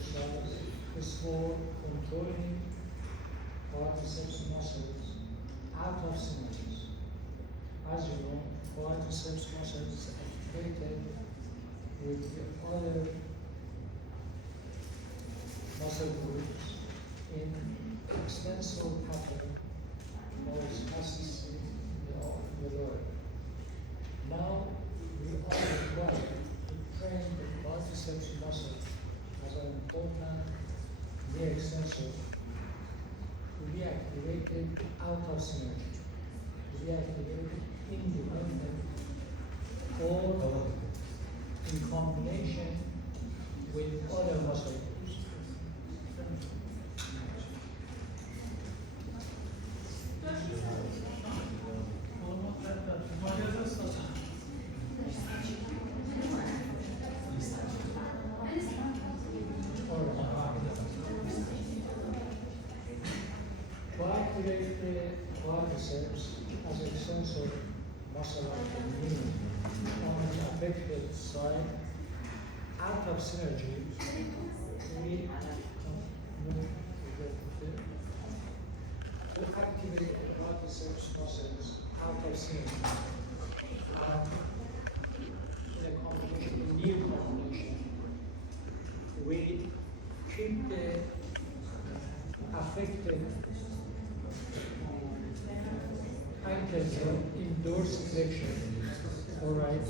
exercise is for controlling quadriceps muscles out of synergies. As you know, quadriceps muscles are activated with the other muscle groups in extensor pattern or spasticity in the lower. Now we are required to train the quadriceps muscle as an important knee extensor to be activated out of synergy, to be activated independently or in combination with other muscle groups. To activate the quadriceps as a sensor muscle of the knee on the affected side, out of synergy, we to activate the quadriceps muscles out of synergy. In a combination, new combination, we keep the affected ankles in dorsiflexion, all right?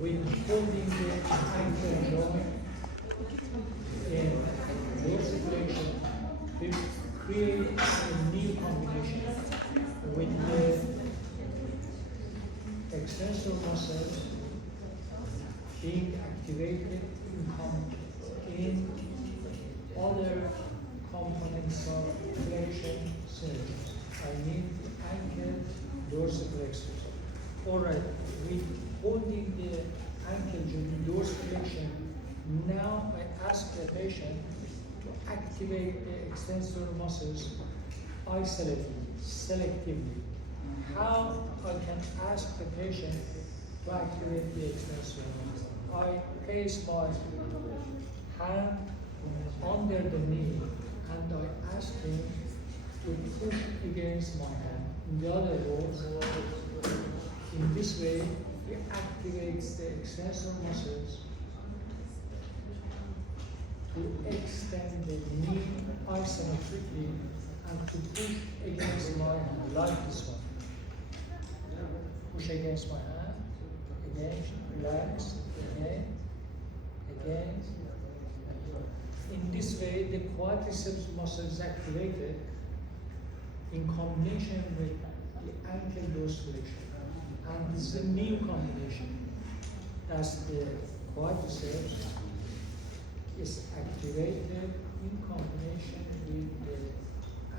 With holding the ankle joint in dorsiflexion, we create a new combination with the extensor muscles being activated in other components of flexion synergies. I mean the ankle dorsiflexors. All right, with holding the ankle joint dorsiflexion, now I ask the patient to activate the extensor muscles isolatively, selectively. How I can ask the patient to activate the extensor muscle? I place my hand under the knee and I ask him to push against my hand. In the other words, in this way, he activates the extensor muscles to extend the knee isometrically and to push against my hand, like this one. Push against my hand, again, relax, again, again. In this way, the quadriceps muscle is activated in combination with the ankle dorsiflexion. And this is a new combination. As the quadriceps is activated in combination with the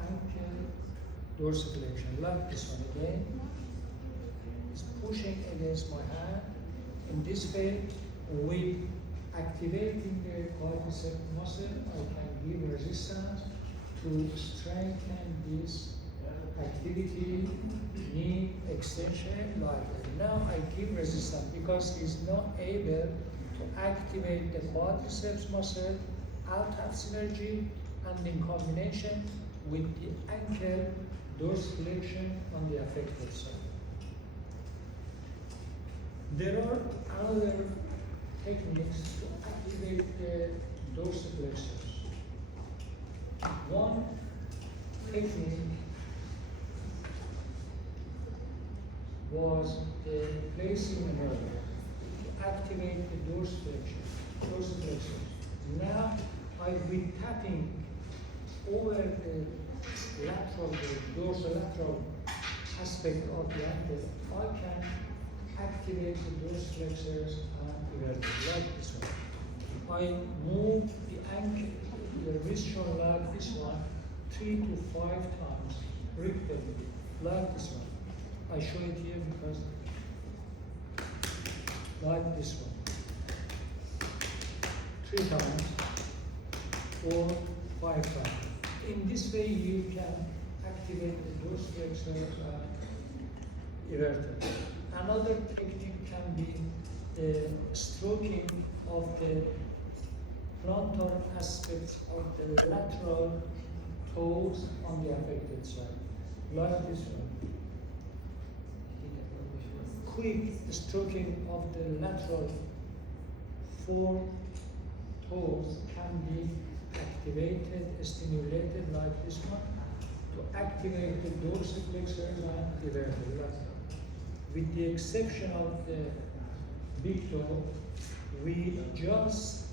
ankle dorsiflexion. Like this one again. It's pushing against my hand. In this way, with activating the quadriceps muscle, I can give resistance to strengthen this activity, knee extension, like that. Now I give resistance because he's not able to activate the quadriceps muscle out of synergy and in combination with the ankle dorsiflexion on the affected side. There are other techniques to activate the dorsiflexors. One technique was the placing a nerve to activate the dorsiflexors. Now, with tapping over the lateral, the dorsolateral aspect of the ankle, I can activate the dorsiflexors and evertebra, like this one. I move the ankle, the wrist shoulder like this one, 3 to 5 times repeatedly, like this one. I show it here because like this one. 3 times or 5 times. In this way you can activate the dorsiflexors and evertebra. Another technique can be the stroking of the plantar aspects of the lateral toes on the affected side, like this one. Quick stroking of the lateral four toes can be activated, stimulated like this one, to activate the dorsiflexors and the vertebrae. With the exception of the big toe, we just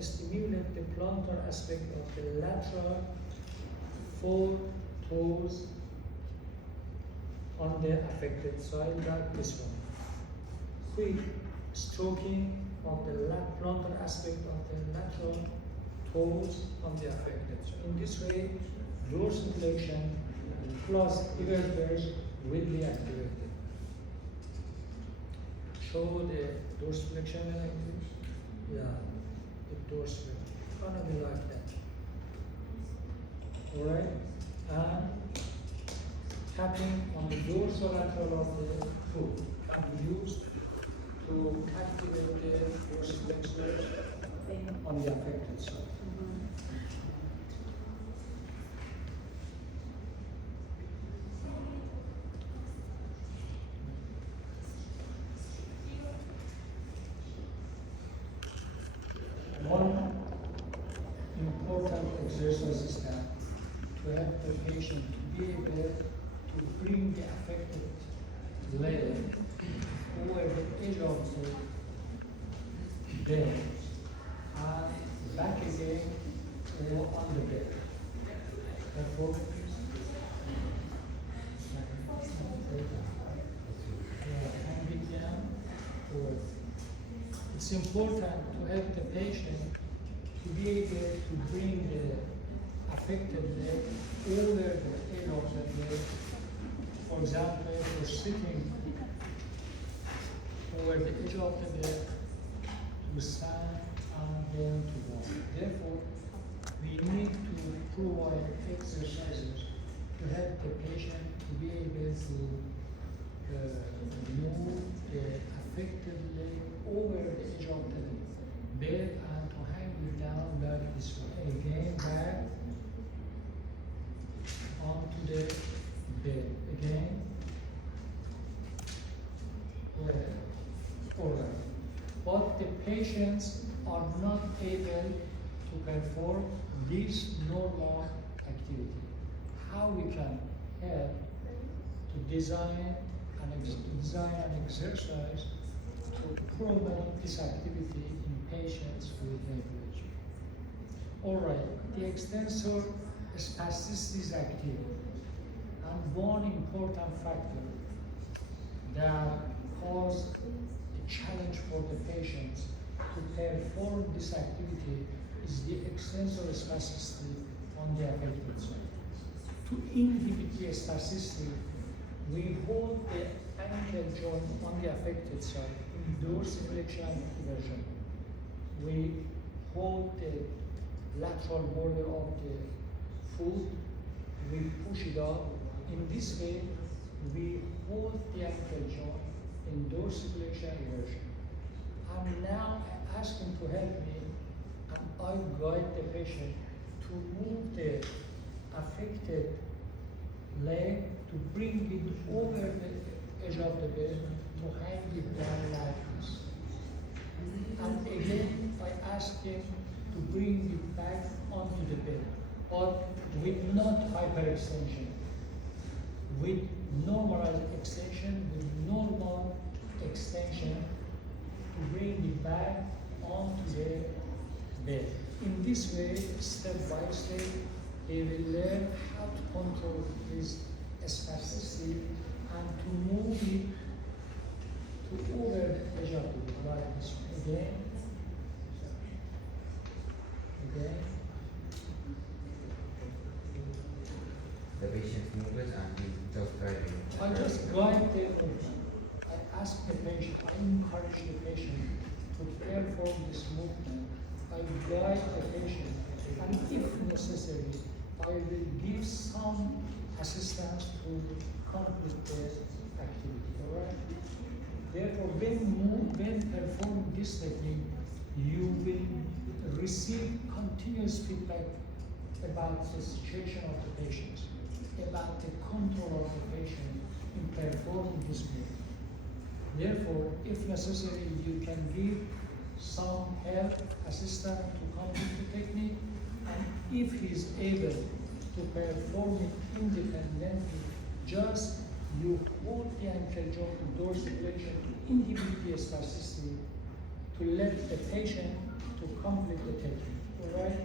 stimulate the plantar aspect of the lateral four toes on the affected side, like this one. Quick stroking of the plantar aspect of the lateral toes on the affected side. In this way, dorsiflexion plus everters will be activated. Show the dorsiflexion like this. Yeah, the dorsiflexion. Gonna be like that. Alright? And tapping on the dorsolateral of the foot can be used to activate the dorsiflexors on the affected side. One important exercise is that to help the patient to be able to bring the affected leg over the edge of the bed and back again or on the bed. Therefore, hand it down forward. It's important to help the patient to be able to bring the affected leg over the edge of the leg. For example, if you're sitting over the edge of the bed, to stand and then to walk. Therefore, we need to provide exercises to help the patient to be able to move the affected leg over the edge of the bed and to hang it down like this way. Again, back onto the bed. Again. Alright. But the patients are not able to perform this normal activity. How we can help to design an exercise to promote this activity in patients with neurology. Alright, the extensor spasticity is active, and one important factor that causes a challenge for the patients to perform this activity is the extensor spasticity on the affected side. To inhibit the spasticity, we hold the ankle joint on the affected side in dorsiflexion and eversion. We hold the lateral border of the foot, we push it up. In this way, we hold the ankle joint in dorsiflexion and eversion. And now I ask him to help me, and I guide the patient to move the affected leg to bring it over the edge of the bed to hang it down like this. And again, I ask him to bring it back onto the bed, but with not hyperextension, with normal extension, with normal extension to bring it back onto the bed. In this way, step by step, he will learn how to control his spasticity and to move it to over the edge of the bed, like this. Again, again. The patient moves and we just try to... I just guide the movement. I ask the patient, I encourage the patient to perform this movement. I guide the patient, and if necessary, I will give some assistance to complete the activity. All right? Therefore, when performing this technique, you will receive continuous feedback about the situation of the patient, about the control of the patient in performing this move. Therefore, if necessary, you can give some help, assistance to complete the technique, and if he is able to perform it independently, just you hold the ankle joint to dorsiflexion to inhibit the spasticity, to let the patient to complete the technique. All right?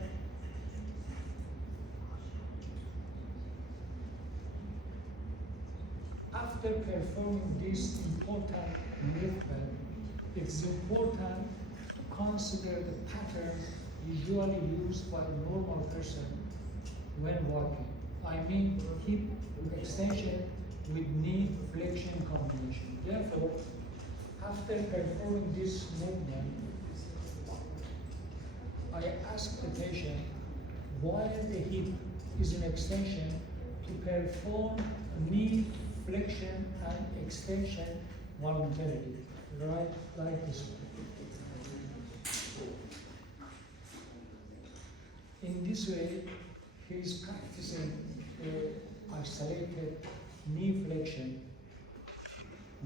After performing this important movement, it's important to consider the pattern usually used by a normal person when walking. I mean hip extension with knee flexion combination. Therefore, after performing this movement, I ask the patient while the hip is in extension to perform knee flexion and extension voluntarily, right, like this one. In this way, he is practicing the isolated knee flexion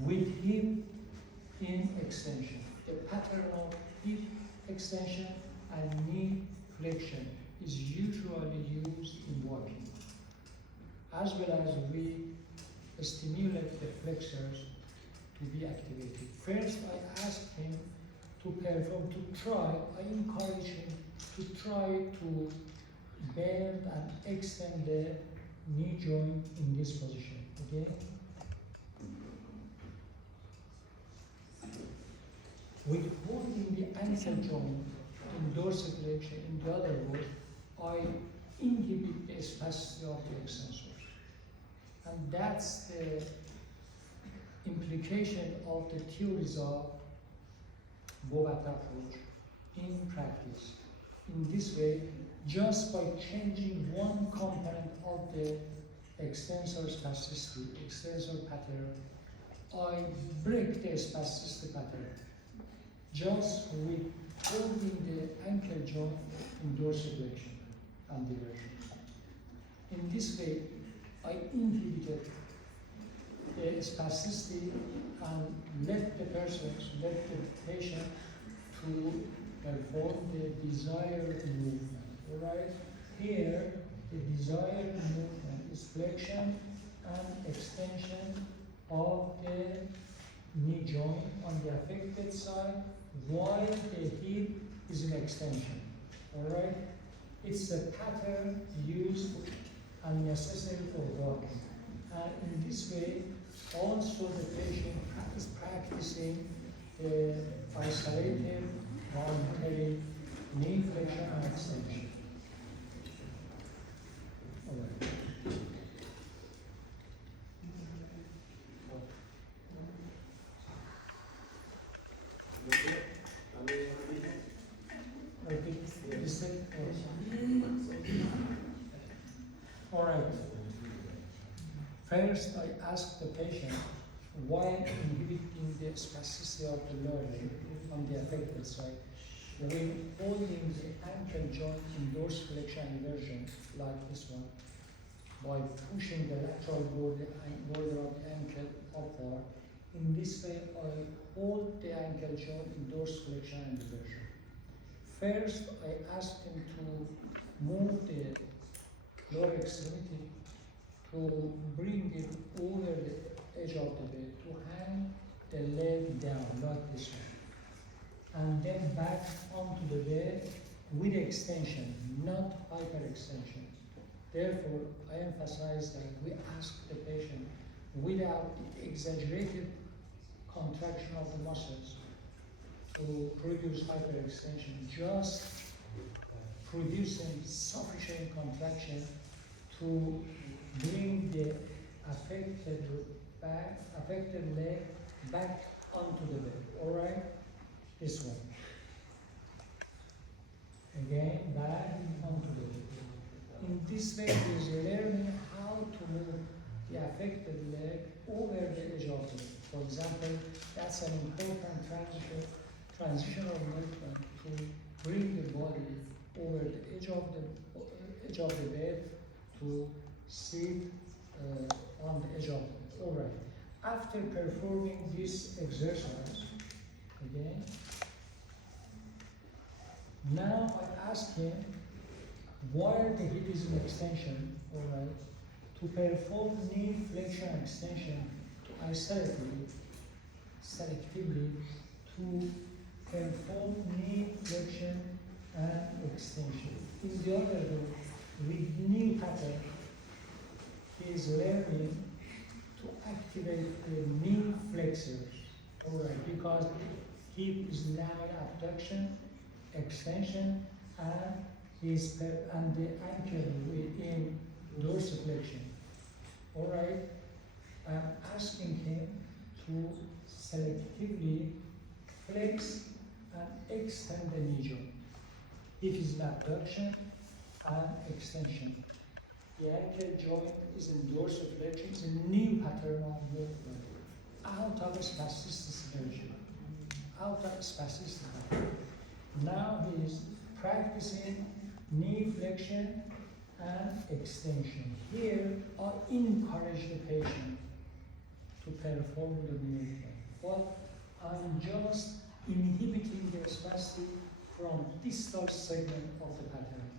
with hip in extension. The pattern of hip extension and knee flexion is usually used in walking, as well as we stimulate the flexors to be activated. First, I ask him to perform, to try, I encourage him to try to bend and extend the knee joint in this position, okay? With holding the ankle joint in dorsiflexion, in the other word, I inhibit the spasticity of the extensors. And that's the implication of the theories of Bobat approach in practice. In this way, just by changing one component of the extensor spasticity, extensor pattern, I break the spasticity pattern just with holding the ankle joint in dorsiflexion and diversion. In this way, I inhibited the spasticity and let the patient to perform the desired movement. All right? Here, the desired movement is flexion and extension of the knee joint on the affected side while the hip is in extension. All right? It's a pattern used and necessary for walking. And in this way, also the patient is practicing the isolated voluntary knee flexion and extension. All right. All right. First, I ask the patient why inhibiting the spasticity of the lower leg on the affected side when holding the ankle joint in dorsiflexion inversion like this one by pushing the lateral border of the ankle upward. In this way, I hold the ankle joint in dorsiflexion and inversion. First, I ask him to move the lower extremity to bring it over the edge of the bed, to hang the leg down like this one. And then back onto the bed with extension, not hyperextension. Therefore, I emphasize that we ask the patient without the exaggerated contraction of the muscles to produce hyperextension, just producing sufficient contraction to bring the affected leg back onto the bed. All right? This one. Again, back onto the bed. In this way, he is learning how to move the affected leg over the edge of the bed. For example, that's an important transitional movement to bring the body over the edge of the bed to sit on the edge of it. All right. After performing this exercise, again, now I ask him, while the hip is in extension, all right, to perform knee flexion extension to selectively to perform knee flexion and extension. In the other way, with knee pattern, he is learning to activate the knee flexors, all right, because hip is now in abduction, extension, and and the ankle in dorsiflexion. All right, I'm asking him to selectively flex and extend the knee joint. It is an abduction and extension. The ankle joint is in dorsiflexion, it's a new pattern of movement, out of spasticity version, out of spasticity. Now he is practicing knee flexion and extension. Here, I encourage the patient to perform the movement, but I'm just inhibiting the spasticity from distal segment of the pattern.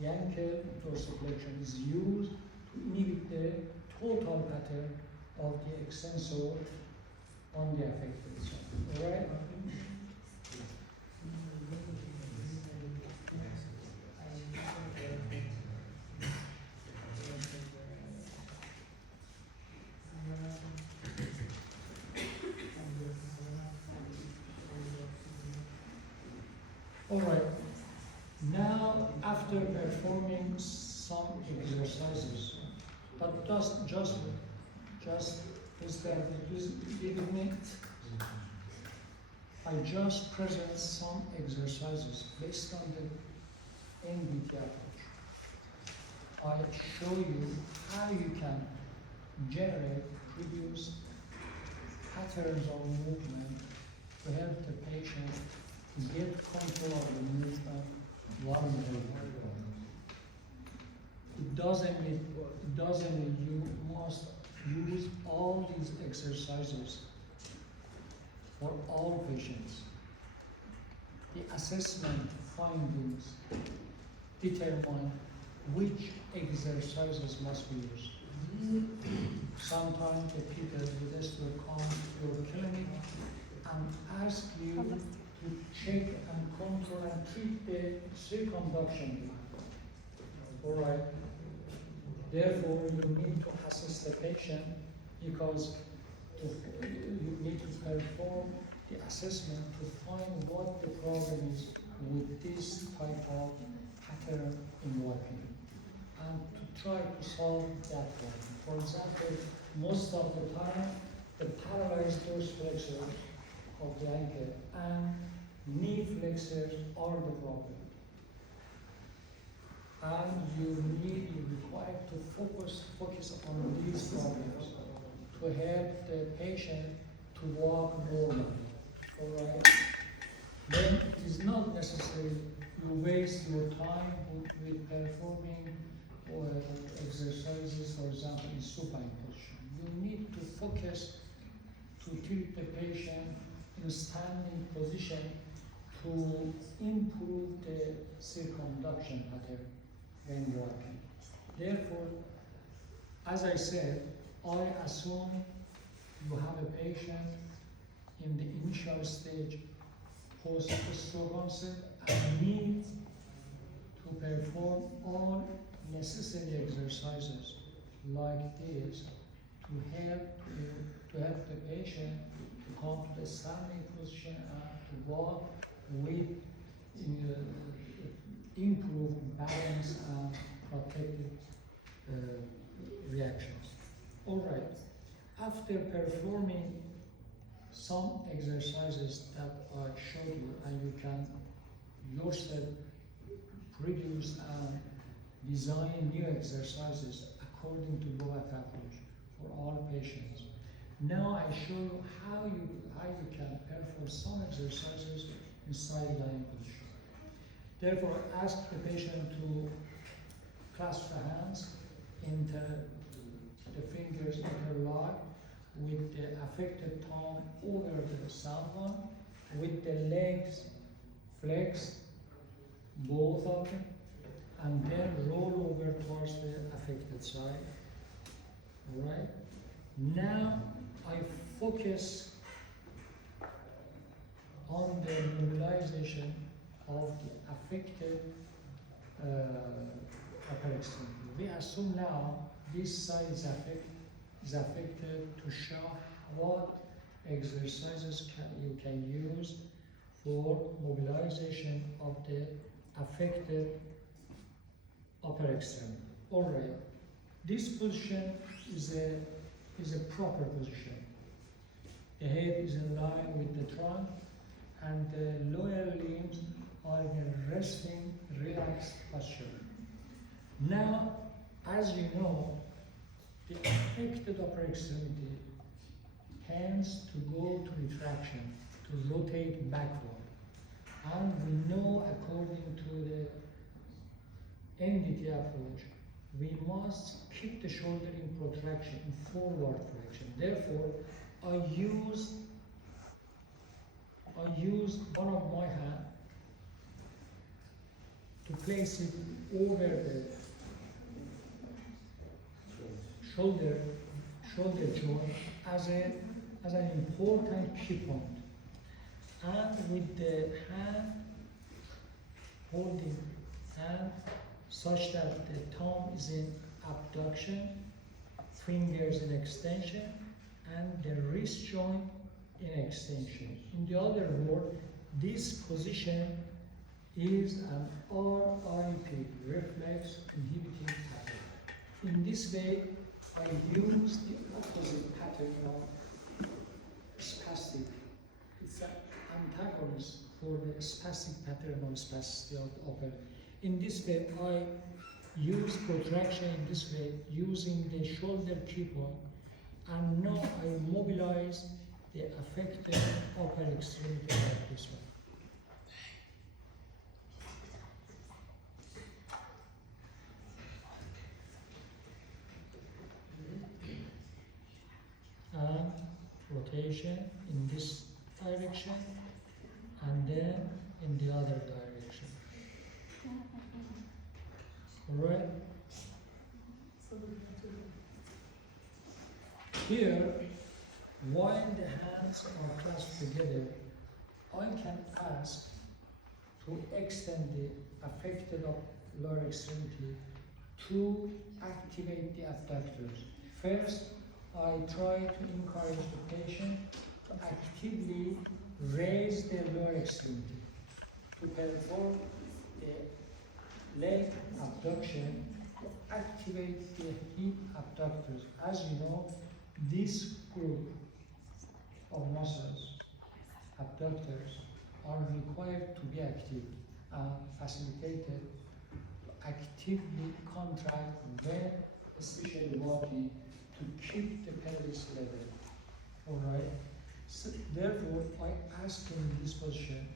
The ankle dorsiflexion is used to inhibit the total pattern of the extensor on the affected side. All right? All right. Now, after performing some exercises, but just give me. I just present some exercises based on the NBT approach. I show you how you can produce patterns of movement to help the patient get control of the movement while they're working. It doesn't mean you must use all these exercises for all patients. The assessment findings determine which exercises must be used. Sometimes the people with us will come to your clinic and ask you to check and control and treat the circumduction. All right. Therefore, you need to assess the patient because you need to perform the assessment to find what the problem is with this type of pattern in walking and to try to solve that problem. For example, most of the time, the paralyzed dorsiflexors of the ankle and knee flexors are the problem. And you're required to focus on these problems to help the patient to walk normally. All right? Then it is not necessary you waste your time with performing exercises, for example, in supine position. You need to focus to treat the patient in a standing position to improve the circumduction pattern when walking. Therefore, as I said, I assume you have a patient in the initial stage post-stroke onset and need to perform all necessary exercises like this to help the patient to come to the standing position and to walk with improved balance and protective reactions. All right. After performing some exercises that I showed you, and you can yourself produce and design new exercises according to Bobat approach for all patients. Now I show you how you can perform some exercises in side lying position. Therefore, ask the patient to clasp the hands, the fingers interlock with the affected thumb over the sound one, with the legs flexed, both of them, and then roll over towards the affected side. All right? Now I focus on the mobilization of the affected upper extremity. We assume now this side is affected to show what exercises you can use for mobilization of the affected upper extremity. All right, this position is a proper position. The head is in line with the trunk, and the lower limbs are in a resting, relaxed posture. Now, as you know, the affected upper extremity tends to go to retraction, to rotate backward. And we know, according to the NDT approach, we must keep the shoulder in protraction, in forward flexion. Therefore, I use one of my hands to place it over the shoulder joint as an important key point. And with the hand, holding hand such that the thumb is in abduction, fingers in extension, and the wrist joint in extension. In the other word, this position is an RIP, reflex inhibiting pattern. In this way, I use the opposite pattern of spastic. It's an antagonist for the spastic pattern of spasticity of the upper. In this way, I use protraction in this way, using the shoulder key point, and now I mobilize the affected upper extremity like this one. And rotation in this direction, and then in the other direction. All right? Here, while the hands are clasped together, I can ask to extend the affected lower extremity to activate the abductors. First, I try to encourage the patient to actively raise the lower extremity to perform the leg abduction, to activate the hip abductors. As you know, this group of muscles, abductors, are required to be active and facilitated to actively contract when, especially walking, to keep the pelvis level. All right. So therefore, I ask in this position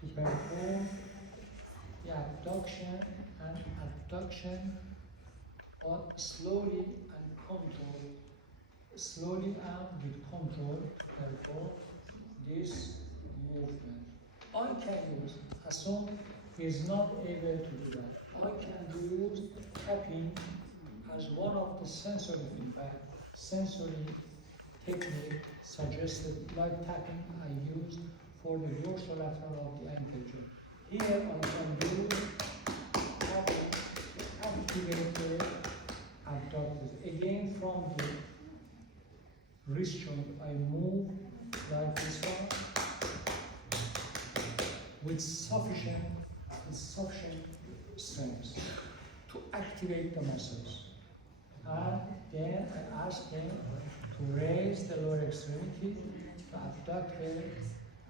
to perform the abduction and abduction, but slowly and control, slowly and with control, perform this movement. I can use, as soon he is not able to do that, I can use tapping as one of the sensory feedback, sensory technique suggested, like tapping I use for the dorsolateral of the ankle joint. Here I can do tapping to activate the abductors. Again, from the wrist joint, I move like this one with sufficient strength to activate the muscles. And then I ask him to raise the lower extremity to abduct the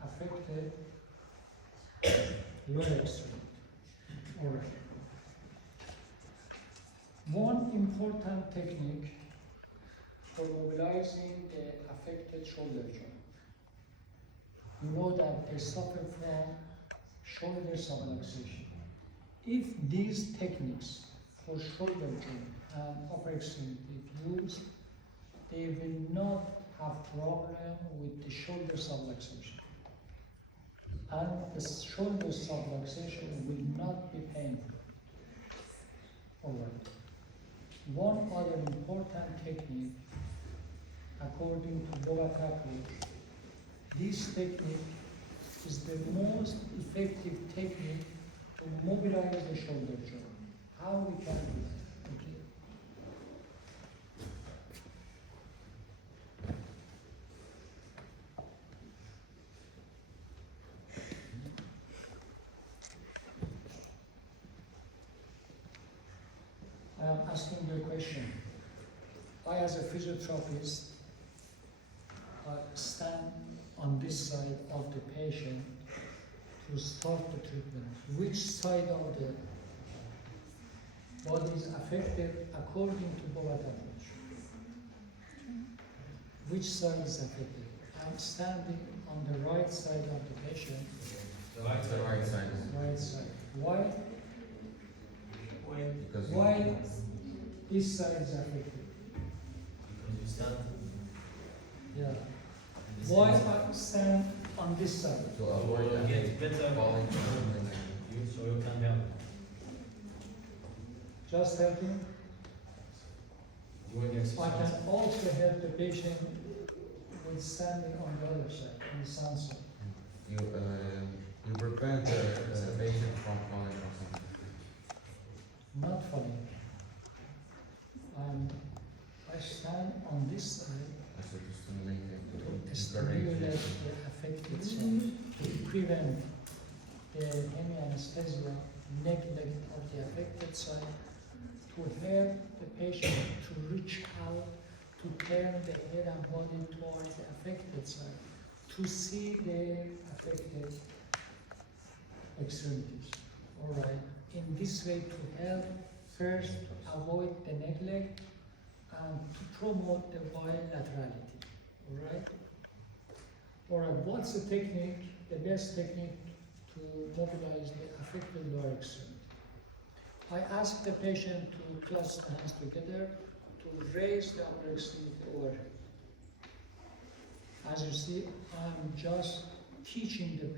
affected lower extremity. All right. One important technique for mobilizing the affected shoulder joint. You know that they suffer from shoulder subluxation. If these techniques for shoulder joint and upper extremity used, they will not have problem with the shoulder subluxation. And the shoulder subluxation will not be painful. All right. One other important technique, according to Bogart approach, this technique is the most effective technique to mobilize the shoulder joint. How we can do that? Okay. I am asking you a question. I, as a physiotherapist, stand on this side of the patient to start the treatment. Which side of the body is affected according to Bogart approach? Which side is affected? I'm standing on the right side of the patient. The right side. Right side. Why? Because Why this side is affected? Because you stand. Yeah. Why I stand on this side? to avoid So get better. falling from the neck. So you can help. Just helping. Doing I exercise. can also help the patient with standing on the other side, on the sound side. You prevent the patient from falling or something. Not falling. I stand on this side Also to stimulate it, to stimulate the affected side, to prevent the hemianesthesia, neglect of the affected side, to help the patient to reach out, to turn the head and body towards the affected side, to see the affected extremities. All right. In this way, to help first to avoid the neglect and to promote the bilaterality. All right. All right. What's the technique? The best technique to mobilize the affected lower extremity. I ask the patient to clasp the hands together to raise the upper extremity overhead. As you see, I'm just teaching the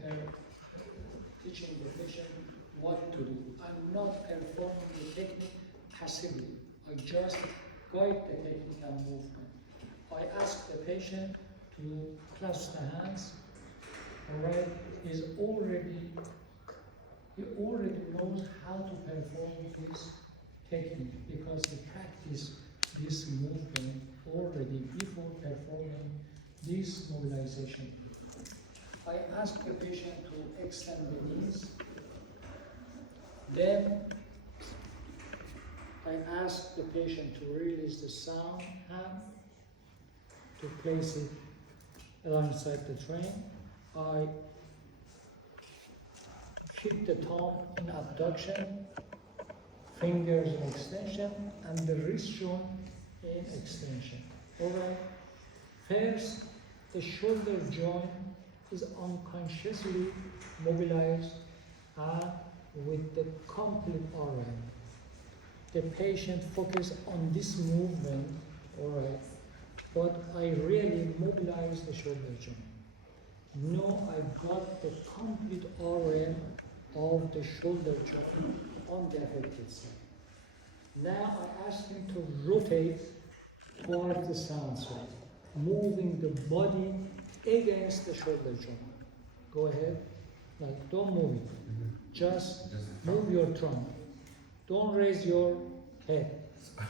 patient what to do. I'm not performing the technique passively. I just guide the technique and movement. I ask the patient to clasp the hands. All right, he already knows how to perform this technique because he practiced this movement already before performing this mobilization. I ask the patient to extend the knees. Then I ask the patient to release the sound hand, to place it alongside the train. I keep the thumb in abduction, fingers in extension, and the wrist joint in extension. All right. First, the shoulder joint is unconsciously mobilized and with the complete RM. The patient focuses on this movement, all right, but I really mobilize the shoulder joint. Now I got the complete RM of the shoulder joint on the affected side. Now I ask him to rotate towards the sound side, moving the body against the shoulder joint. Go ahead. Like, don't move it. Just move your trunk. Don't raise your head. I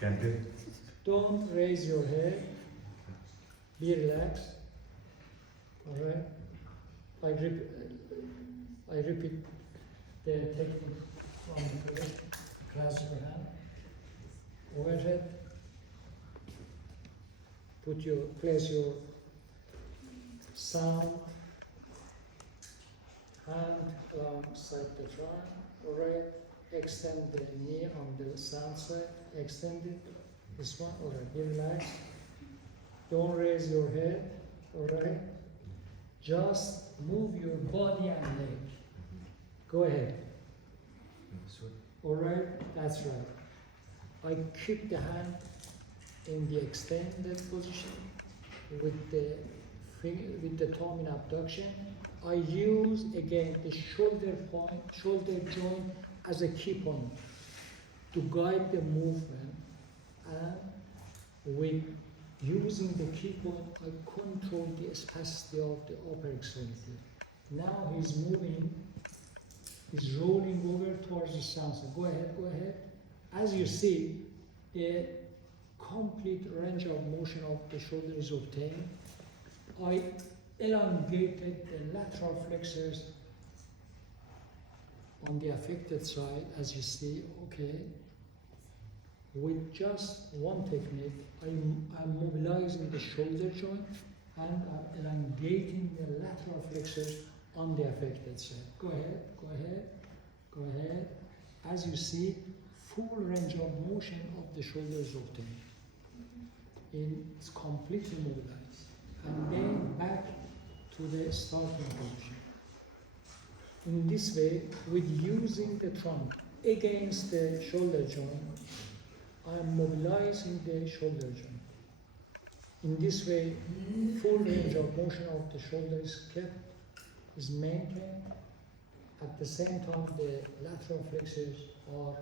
can't do it. Don't raise your head. Be relaxed. All right. I repeat the technique from the first. Clasp your hand. Overhead. Place your sound hand alongside the trunk. All right. Extend the knee on the sound side. Extend it. This one. All right. Be relaxed. Don't raise your head, alright? Just move your body and leg. Go ahead. Alright, that's right. I keep the hand in the extended position with the thumb in abduction. I use again the shoulder joint as a key point to guide the movement, and with using the key point, I control the spacity of the upper extremity. Now he's moving, he's rolling over towards the sensor. Go ahead. As you see, the complete range of motion of the shoulder is obtained. I elongated the lateral flexors on the affected side, as you see, okay. With just one technique, I'm mobilizing the shoulder joint and I'm elongating the lateral flexors on the affected side. Go ahead. As you see, full range of motion of the shoulders obtained. It's completely mobilized. And then back to the starting position. In this way, with using the trunk against the shoulder joint, I'm mobilizing the shoulder joint. In this way, full range of motion of the shoulder is maintained. At the same time, the lateral flexors are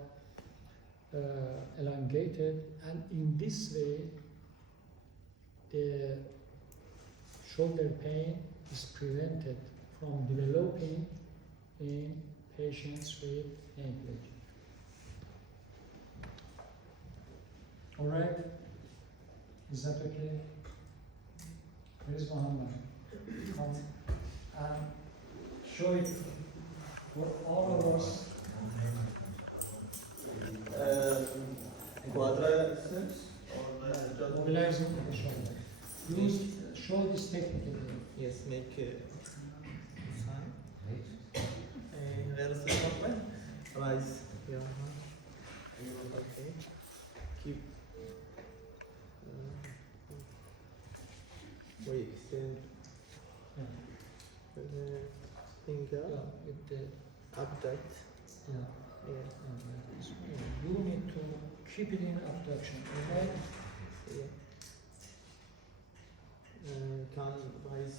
elongated, and in this way, the shoulder pain is prevented from developing in patients with hemiplegia. All right? Is that okay? Where's Muhammad? Come and show it for all of us. Quadriceps or Mobilizing the shoulder. Show this technique again. yes, make sign. Where is the top? Rise your hand. Okay. Keep. We extend Yeah. the finger, Yeah, with the abduct. yeah. Yeah. You need to keep it in abduction, okay? Yeah. Can rise.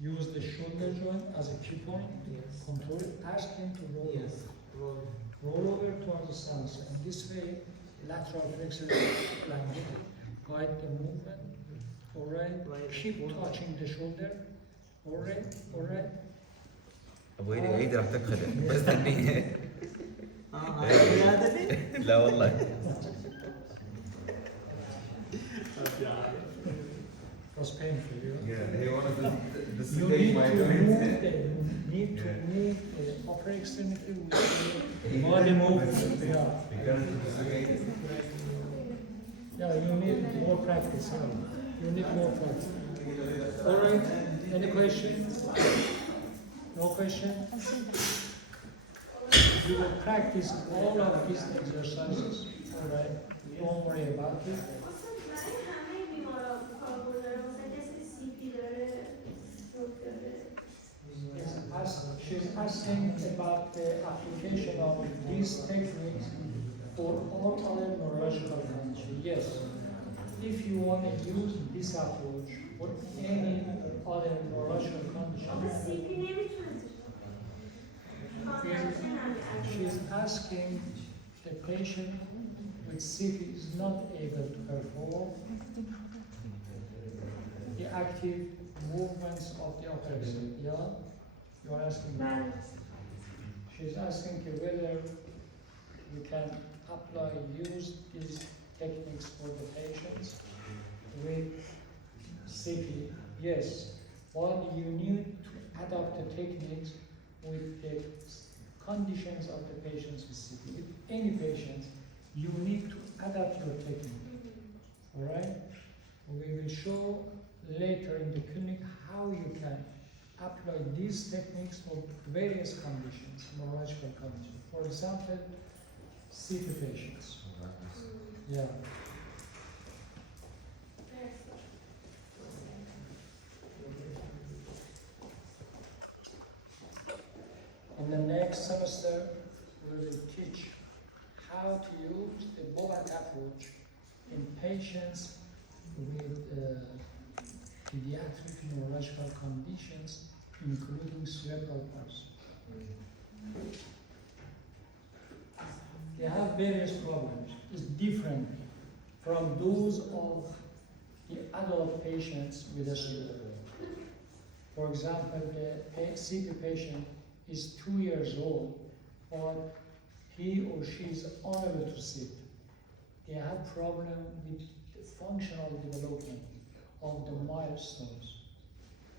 Use the shoulder joint as a key point. Yes. Control it. Ask him to roll Yes. over. Roll. Roll over towards the sensor. In this way, lateral flexors guide the movement. Alright? Right. Keep touching the shoulder. Alright? ابو ايدي ايدي راح تنخدع بس ثاني هذا لا والله It was painful, you know? he wanted to You need to move the upper extremity with the body movement. Yeah, you need more practice. You need more practice. All right. Any questions? No question? You will practice all of these exercises. All right. Don't worry about it. She's asking about the application of these techniques for all other neurological conditions. Yes, if you want to use this approach for any other neurological condition, she's asking the patient with CP is not able to perform the active movements of the upper extremity. Yeah? You are asking that. She's asking whether we can use these techniques for the patients with CP. Yes, but you need to adapt the techniques with the conditions of the patients with CP. With any patients, you need to adapt your technique. Alright? We will show later in the clinic how you can apply these techniques for various conditions, neurological conditions. For example, CP patients. Yeah. cluster where we teach how to use the Bobat approach in patients with pediatric neurological conditions, including cerebral palsy. They have various problems. It's different from those of the adult patients with a cerebral. For example, the CP patient is 2 years old, but he or she is unable to sit. They have problem with the functional development of the milestones.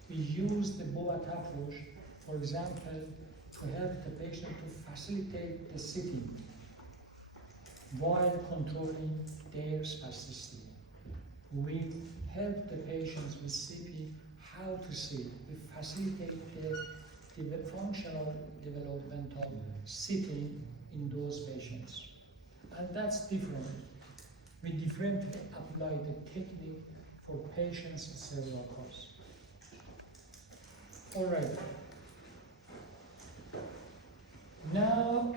We use the Bobat approach, for example, to help the patient to facilitate the sitting while controlling their spasticity. We help the patients with CP how to sit. We facilitate the functional development of sitting in those patients. And that's different. We differently apply the technique for patients with cerebral palsy. All right. Now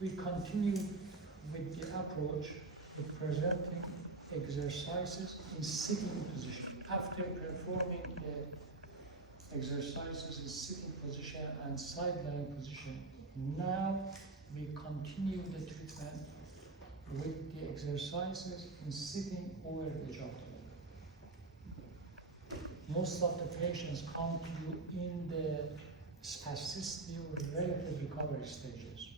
we continue with the approach of presenting exercises in sitting position. After performing the exercises in sitting position and sideline position, now we continue the treatment with the exercises in sitting over the jaw. Most of the patients come to you in the spasticity or relative recovery stages.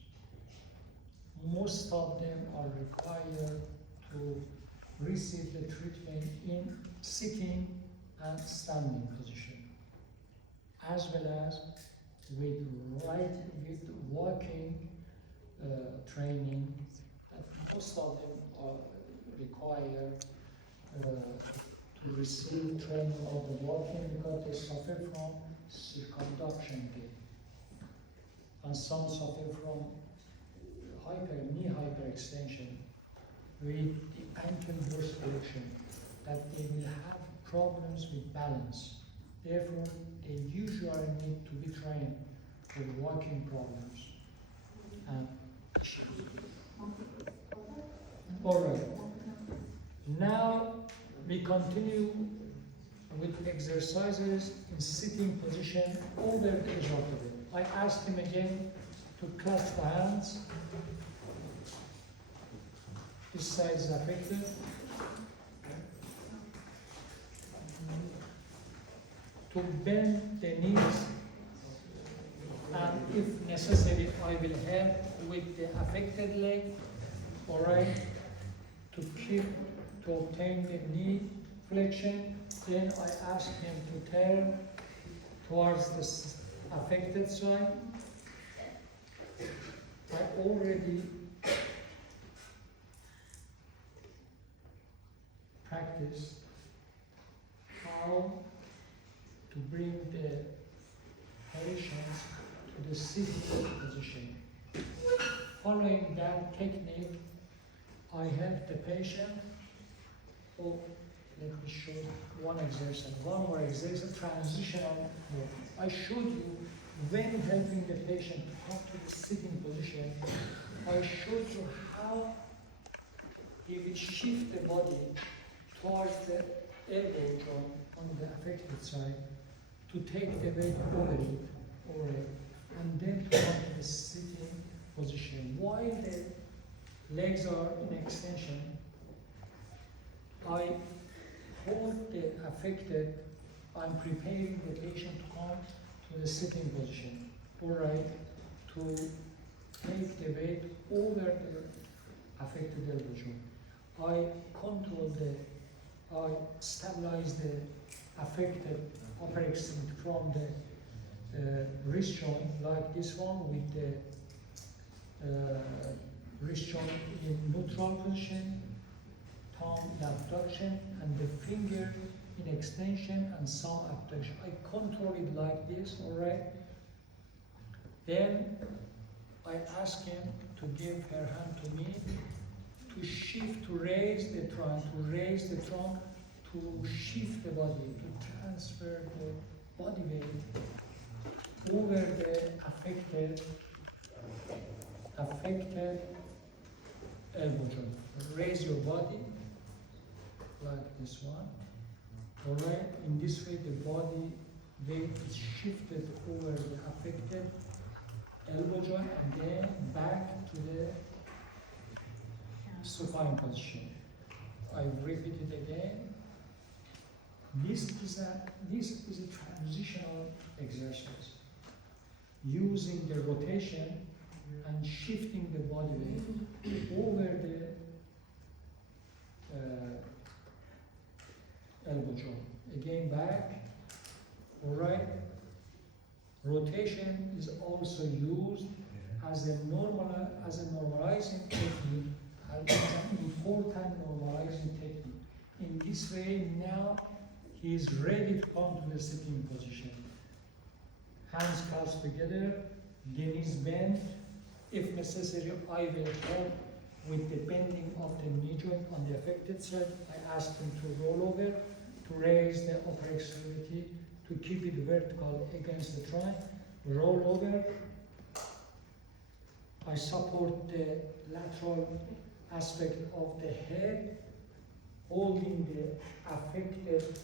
Most of them are required to receive the treatment in sitting and standing position, as well as with walking training. Most of them are required to receive training of the walking because they suffer from circumduction pain, and some suffer from knee hyperextension with the ankle dorsiflexion, that they will have problems with balance. Therefore, they usually need to be trained for walking problems and issues. All right. Now we continue with exercises in sitting position over the edge of the bed. I ask him again to clasp the hands. This side is affected. To bend the knees, and if necessary, I will help with the affected leg, all right, to obtain the knee flexion. Then I ask him to turn towards the affected side. I already practiced how to bring the patients to the sitting position. Following that technique, I help the patient. Oh, let me show one exercise. One more exercise, transitional movement. I showed you when helping the patient to come to the sitting position, I showed you how he will shift the body towards the elbow joint on the affected side to take the weight over it, and then to come to the sitting position. While the legs are in extension, I hold the affected, I'm preparing the patient to come to the sitting position, all right, to take the weight over the affected elbow joint. I stabilize the affected upper extremity from the wrist joint, like this one, with the wrist joint in neutral position, thumb in abduction, and the finger in extension and some abduction. I control it like this, all right? Then I ask him to give her hand to me, to shift, to raise the trunk, to shift the body, to transfer the body weight over the affected affected elbow joint. Raise your body like this one. Alright, in this way the body weight is shifted over the affected elbow joint and then back to the supine position. I repeat it again. This is a transitional exercise using the rotation and shifting the body weight over the elbow joint. Again back. Alright. Rotation is also used as a normalizing technique, as an important normalizing technique. In this way, now he is ready to come to the sitting position. Hands clasped together, knees bent. If necessary, I will help with the bending of the knee joint on the affected side. I ask him to roll over, to raise the upper extremity, to keep it vertical against the trine. Roll over. I support the lateral aspect of the head, holding the affected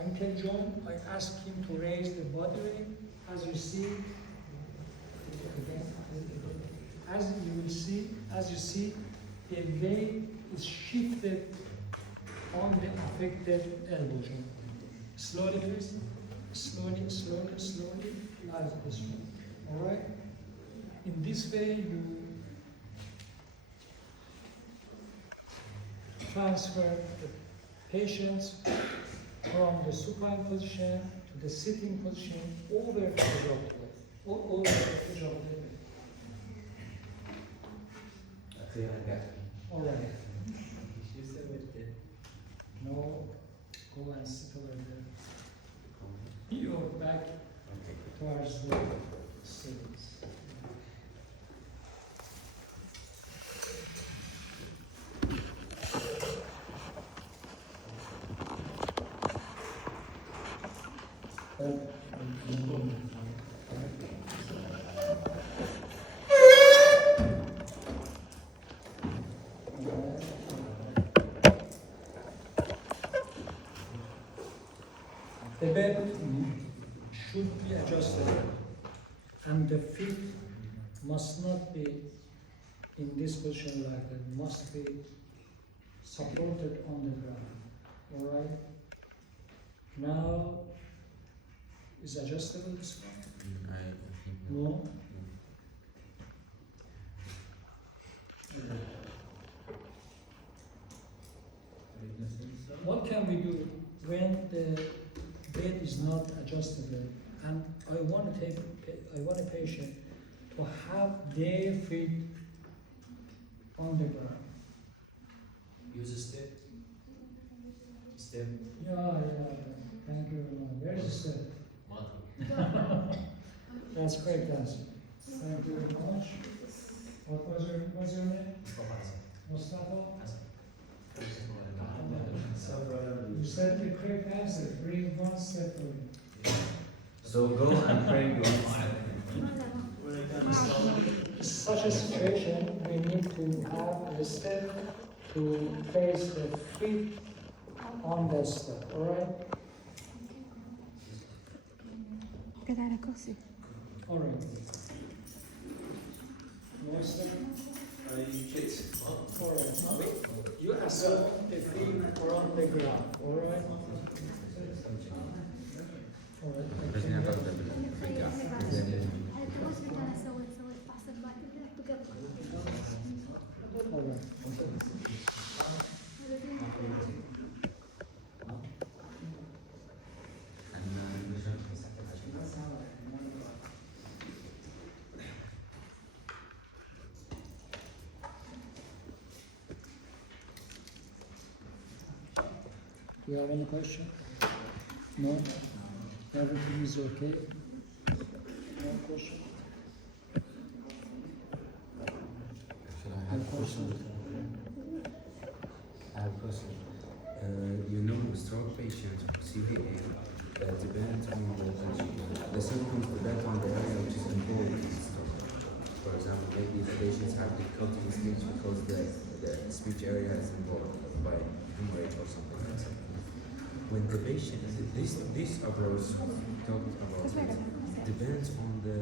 ankle joint. I ask him to raise the body weight. As you see, as you see, the weight is shifted on the affected elbow joint. Slowly, please. Slowly, like this one. All right. In this way, you transfer the patients from the supine position to the sitting position over to the joint plate. Over to the joint plate. Clear like that. All right. No, go and sit over there. Your back towards the seats. The bed should be adjusted and the feet must not be in this position like that, must be supported on the ground. Alright? Now, is adjustable this one? No? What can we do when the bed is not adjustable and I want a patient to have their feet on the ground? Use a step. Step. Yeah, thank you very much. Where's the step? One. That's great answer. Thank you very much. What's your name? Mustafa? You said the correct answer. Bring one step for me. So go and bring your In such a situation, we need to have a step to place the feet on the step. Alright? كده على كرسي. Alright. No step. Alright. You assume the feet are on the ground. Alright? Alright. President of the Alright. Do you have any question? No? Everything is okay? No question? Actually, I have a question. You know, stroke patients for CVA depend on the symptoms depend on the area which is involved in the stroke. For example, maybe the patients have difficulty in speech because the speech area is involved by hemorrhage or something like that. When the patient, this approach talked about depends on the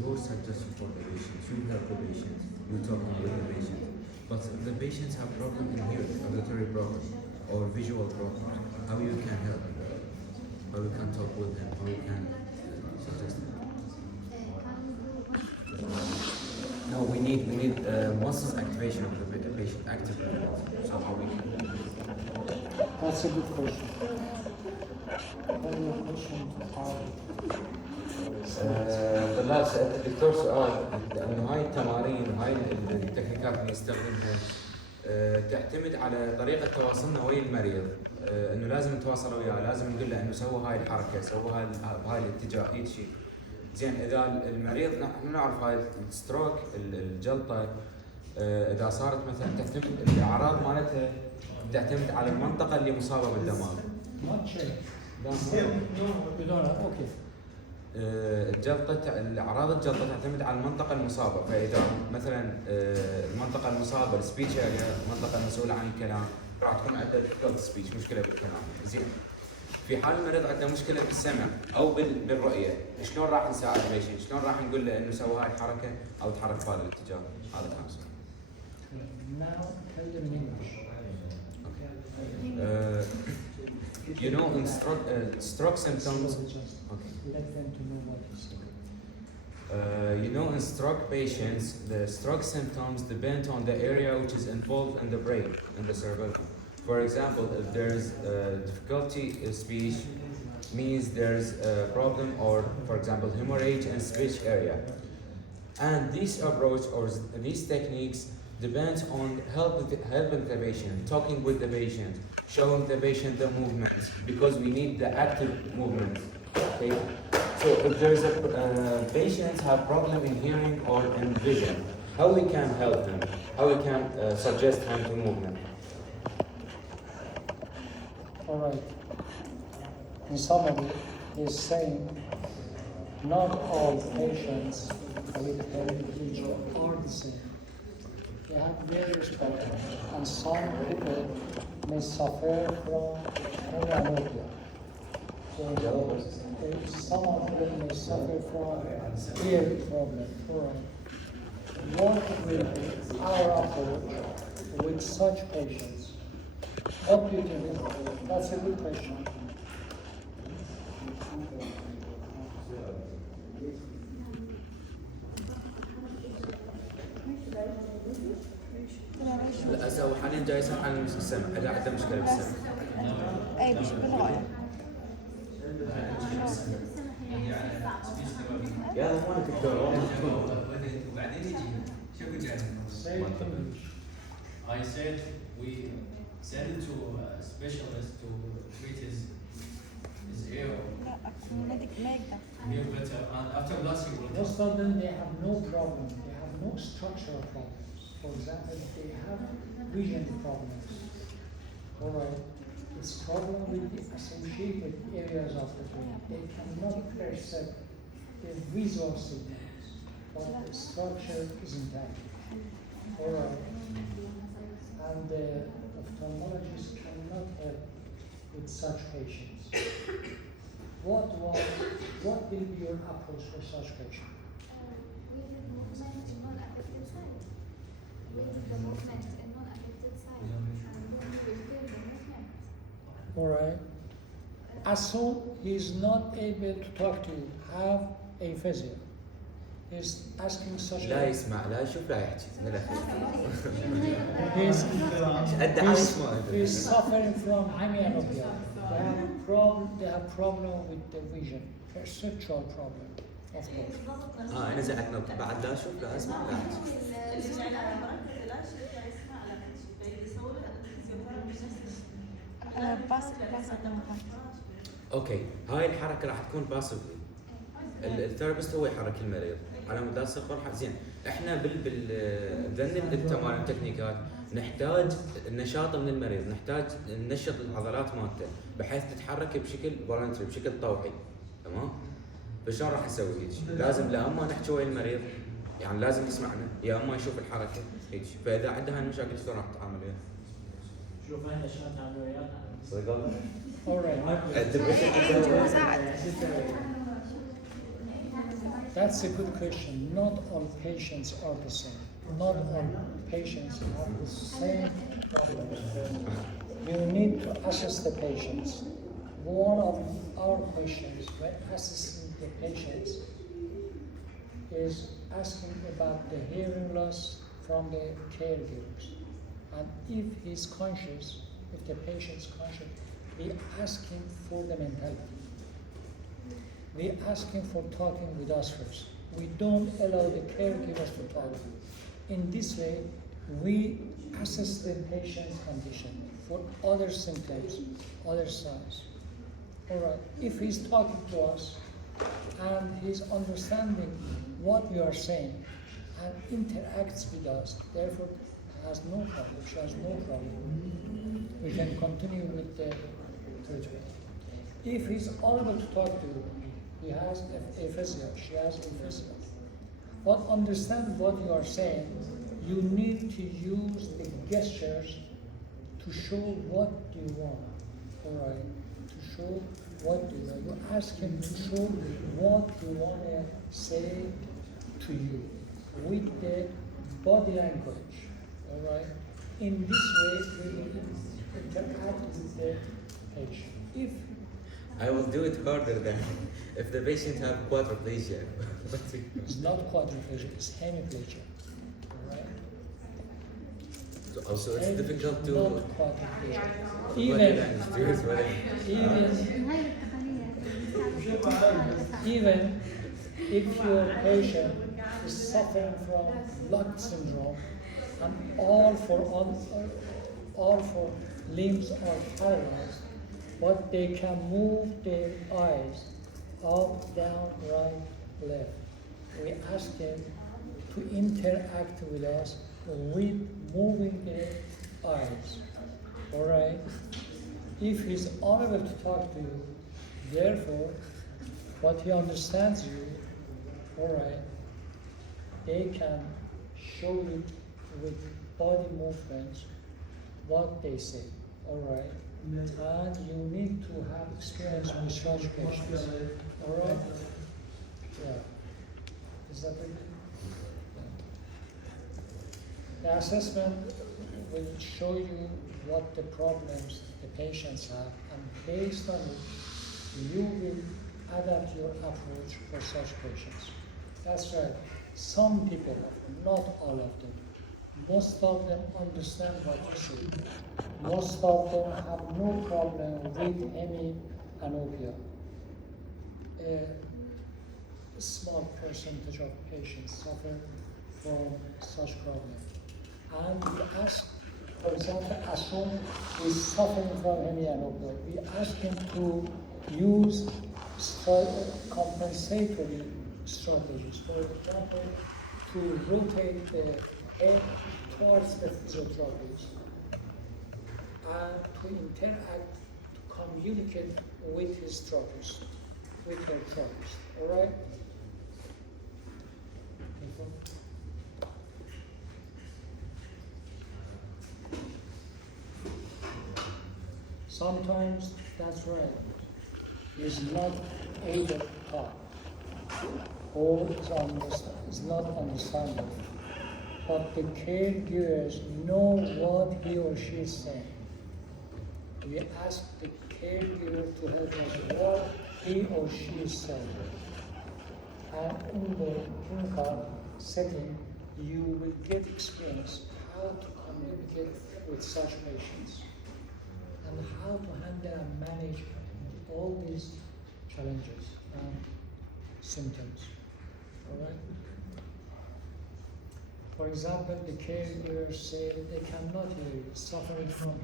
your suggestion for the patient. You help the patient, you talking with the patient. But the patients have problem in hearing, auditory problem, or visual problem. How you can help him? How you can talk with him? How you can suggest him? No, we need muscles activation of the patient actively. So how we can? That's a good question. What your question طلاب سألت الدكتور سؤال لأنه هاي التمارين وهاي التكنيكات اللي نستخدمها تعتمد على طريقة تواصلنا ويا المريض، إنه لازم نتواصل وياه، لازم نقول له إنه سوى هاي الحركة، سوى هاي الاتجاه، هيك شيء. زين إذا المريض نحن نعرف هاي الستروك الجلطة إذا صارت مثلا تعتمد الأعراض مالتها تعتمد على المنطقة اللي مصابة بالدماغ. اوكي. اعراض الجلطه تعتمد على المنطقه المصابه، فاذا مثلا المنطقه المصابه السبيتش اريا، المنطقه المسؤوله عن الكلام، راح تكون عنده difficult سبيتش، مشكله بالكلام. زين، في حال المريض عنده مشكله بالسمع او بالرؤيه، شلون راح نساعد البيشنت؟ شلون راح نقول له انه سوى هاي الحركه او تحرك في هذا الاتجاه؟ هذا كان سؤال. Now tell them in English. You know, in stroke symptoms. Okay. Let them to know what you said. You know, in stroke patients, the stroke symptoms depend on the area which is involved in the brain, in the cerebellum. For example, if there's difficulty in speech, means there's a problem, or for example, hemorrhage in speech area. And this approach or these techniques depends on helping the patient, talking with the patient, showing the patient the movement, because we need the active movement. Okay, so if there's a patient have problem in hearing or in vision, how we can help him? How we can suggest him to movement? All right. In summary, he's saying not all patients with paraplegia are the same. They have various problems, and some people may suffer from neurological. So some of them may suffer from ear problem. Right. What will be our approach with such patients? What do you think? That's a good question. هسه هو حاليا جاي يسأل عن السمع، إذا عنده مشكلة بالسمع. اي مش بالغاية. يا هو أنا دكتور. وبعدين يجي شو قلت يعني؟ I said we send it to a specialist to treat his ear. لا ما يقدر. Hear better, and after that he will. Most of them, they have no problem. They have no structural problems. For example, they have vision problems. All right. It's problem with the associated areas of the brain. They cannot perceive the visual signals, but the structure is intact. All right. And the ophthalmologist cannot help with such patients. What will be your approach for such patients? All right. As soon he is not able to talk to you, have a physio. He's asking such. لا يسمع، لا يشوف، لا يحكي. He's suffering from myopia. They have problem with the vision, perceptual problem, of course. أنا زعلت نقطة، بعد لا أشوف، لا أسمع، لا أحكي. اوكي، هاي الحركه راح تكون باسفلي. الثيرابيست هو يحرك المريض. على مدار صفر زين. احنا بذنب التمارين التكنيكات نحتاج النشاط من المريض، نحتاج ننشط العضلات مالته بحيث تتحرك بشكل فولنتري بشكل طوعي، تمام؟ فشلون راح نسوي هيك؟ لازم لا اما نحكي ويا المريض يعني لازم يسمعنا، يا اما يشوف الحركه هيك. فاذا عنده هاي المشاكل شلون راح تتعامل وياها؟ شوف احنا شلون تعملوا ويانا. صدق؟ That's a good question. Not all patients are the same. Not all patients have the same problems. You need to assess the patients. One of our questions when assessing the patients is asking about the hearing loss from the caregivers. And if he's conscious, if the patient's conscious, we ask him for the mentality. We ask him for talking with us first. We don't allow the caregivers to talk. In this way, we assess the patient's condition for other symptoms, other signs. All right, if he's talking to us and he's understanding what we are saying and interacts with us, therefore has no problem, she has no problem, we can continue with the treatment. If he's unable to talk to you, he has aphasia, she has aphasia, but understand what you are saying, you need to use the gestures to show what you want, all right? To show what you want. You ask him to show what you want to say to you with the body language, all right? In this way, we will interact with the patient. If I will do it harder than if the patient have quadriplegia. it's not quadriplegia, it's hemiplegia, all right? Also, it's difficult to. Not quadriplegia. body Even language, do it well. even if your patient is suffering from lung syndrome and all four limbs are paralyzed, but they can move their eyes up, down, right, left. We ask them to interact with us with moving their eyes. All right? If he's unable to talk to you, therefore, but he understands you, all right, they can show you with body movements what they say, all right? And you need to have experience with such patients, all right? Yeah. Is that it? Yeah. The assessment will show you what the problems the patients have, and based on it, you will adapt your approach for such patients. That's right. Some people, not all of them, most of them understand what you say. Most of them have no problem with any anopia. A small percentage of patients suffer from such problem. And we ask, for example, assume he's suffering from hemianopia. We ask him to use compensatory strategies. For example, to rotate the head towards the physiotherapist and to interact, to communicate with his therapist, with her therapist. All right? Sometimes that's right. He's not able to talk or is not understanding. But the caregivers know what he or she is saying. We ask the caregiver to help us what he or she is saying. And in the clinical setting, you will get experience how to communicate with such patients and how to handle and manage all these challenges and symptoms. All right? For example, the caregivers say they cannot hear you, suffering from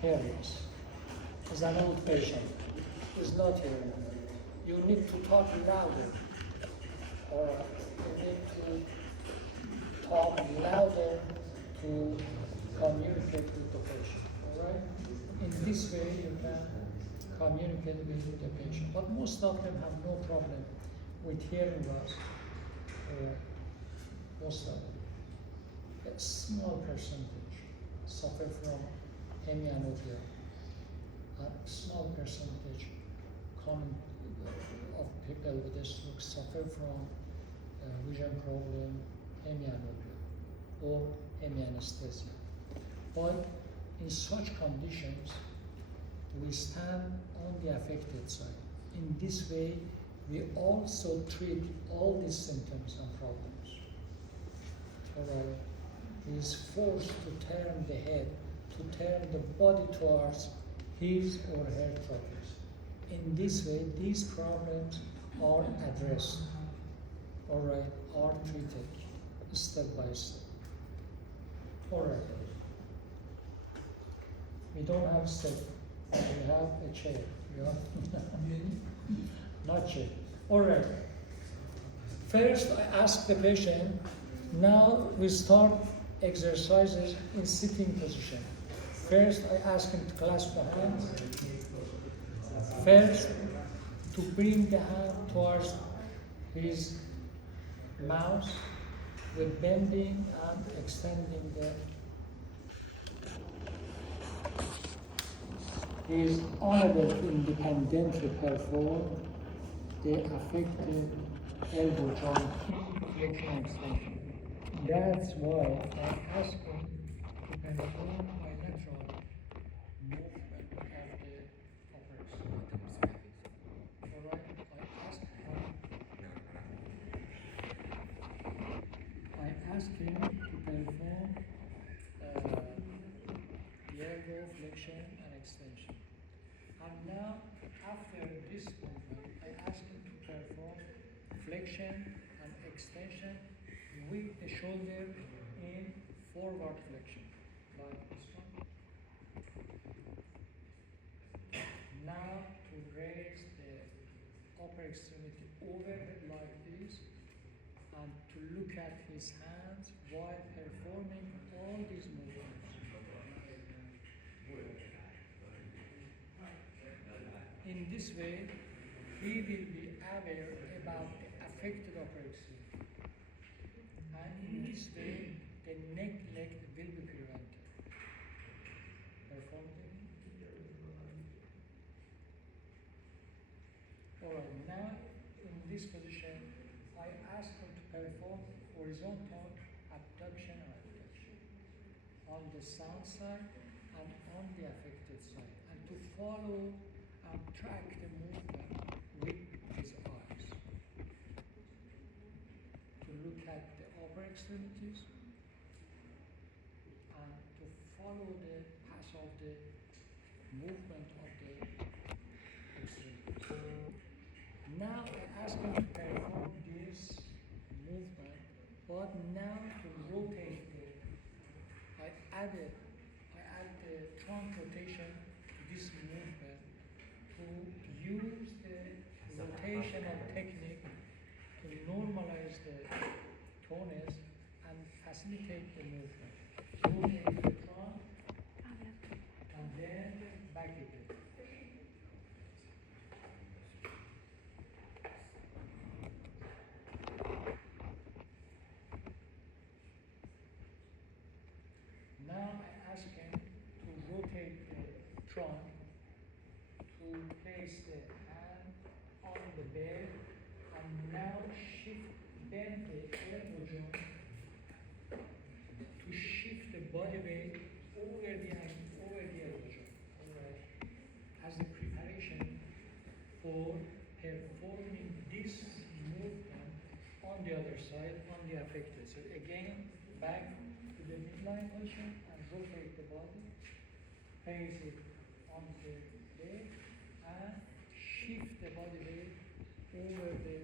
hair loss. Is an old patient, is not hearing. You need to talk louder. All right. you need to talk louder to communicate with the patient. All right? In this way, you can communicate with the patient. But most of them have no problem with hearing loss. Most of them. A small percentage suffer from hemianopia. A small percentage common of people with a stroke suffer from vision problem, hemianopia, or hemianesthesia. But in such conditions, we stand on the affected side. In this way, we also treat all these symptoms and problems. Alright, he is forced to turn the head, to turn the body towards his or her troubles. In this way, these problems are addressed, alright, are treated step by step. Alright, we don't have step, we have a chair, yeah? Not chair. Alright, first I ask the patient, now we start exercises in sitting position. First I ask him to clasp the hands. First, to bring the hand towards his mouth with bending and extending the. He is unable to independently perform the affected elbow joint flexion extension. That's why I ask him to perform bilateral movement of the upper extremity. Alright, I ask him to perform the elbow flexion and extension. And now, after this movement, I ask him to perform flexion and extension with the shoulder in forward flexion, like this one. Now, to raise the upper extremity overhead like this, and to look at his hands while performing all these movements. In this way, he will be aware about the affected upper extremity. And in this way, the neglect will be prevented. Perform it. Alright, now in this position, I ask him to perform horizontal abduction and abduction on the sound side and on the affected side, and to follow and track the movement with his eyes. To look at the upper extremities and to follow the path of the movement of the extremities. Now I ask him to perform this movement, but now to rotate I add the trunk rotation to this movement to use the rotational technique to normalize the tonus and facilitate the movement. Rotate the trunk and then back again. Now I ask him to rotate the trunk, to place the hand on the bed, and now bend the elbow joint to shift the body weight over the elbow joint. Alright. As a preparation for performing this movement on the other side, on the affected. So again, back to the midline position and rotate the body, place it on the bed, and shift the body weight over the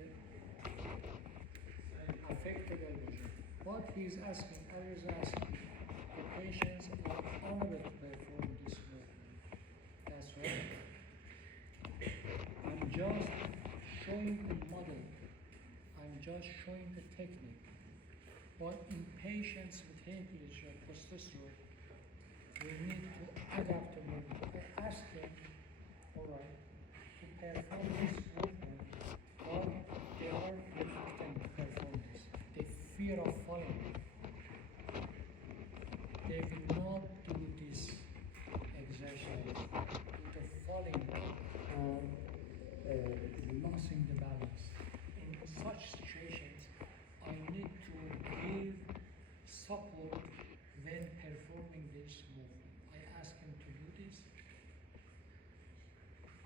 affected elbow joint. What he is asking, the patients are unable to perform this movement. That's right. I'm just showing the model. I'm just just showing the technique. But in patients with hemiplegia and prostosterone, we need to adapt the movement. I ask them, all right, to perform this movement, but they are reluctant to perform this. The fear of falling. They will not do this exercise due to falling or losing the balance. In such situations, I need to give support when performing this movement. I ask him to do this.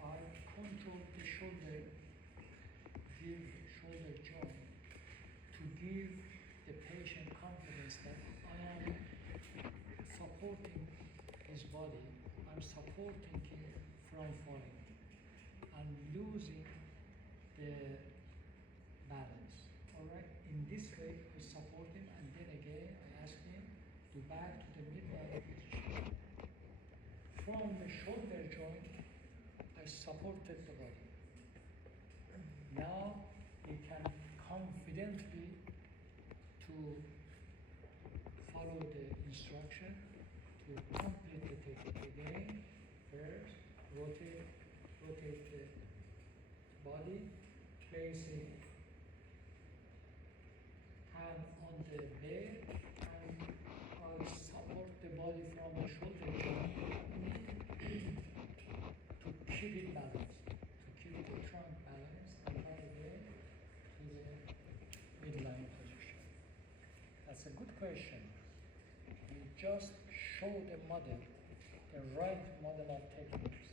I control the shoulder, give shoulder joint to give the patient confidence that I am supporting his body, I'm supporting him from falling and losing the balance. All right, in this way, I support him, and then again, I ask him to back to the mid-body position. From the shoulder joint, I supported the body. Now, he can confidently to follow the instruction to complete the technique. Again, first, rotate the body, placing hand on the bed, and I support the body from the shoulder joint to keep it balanced, to keep the trunk balanced, and right away to the midline position. That's a good question. We just show the model, the right model of techniques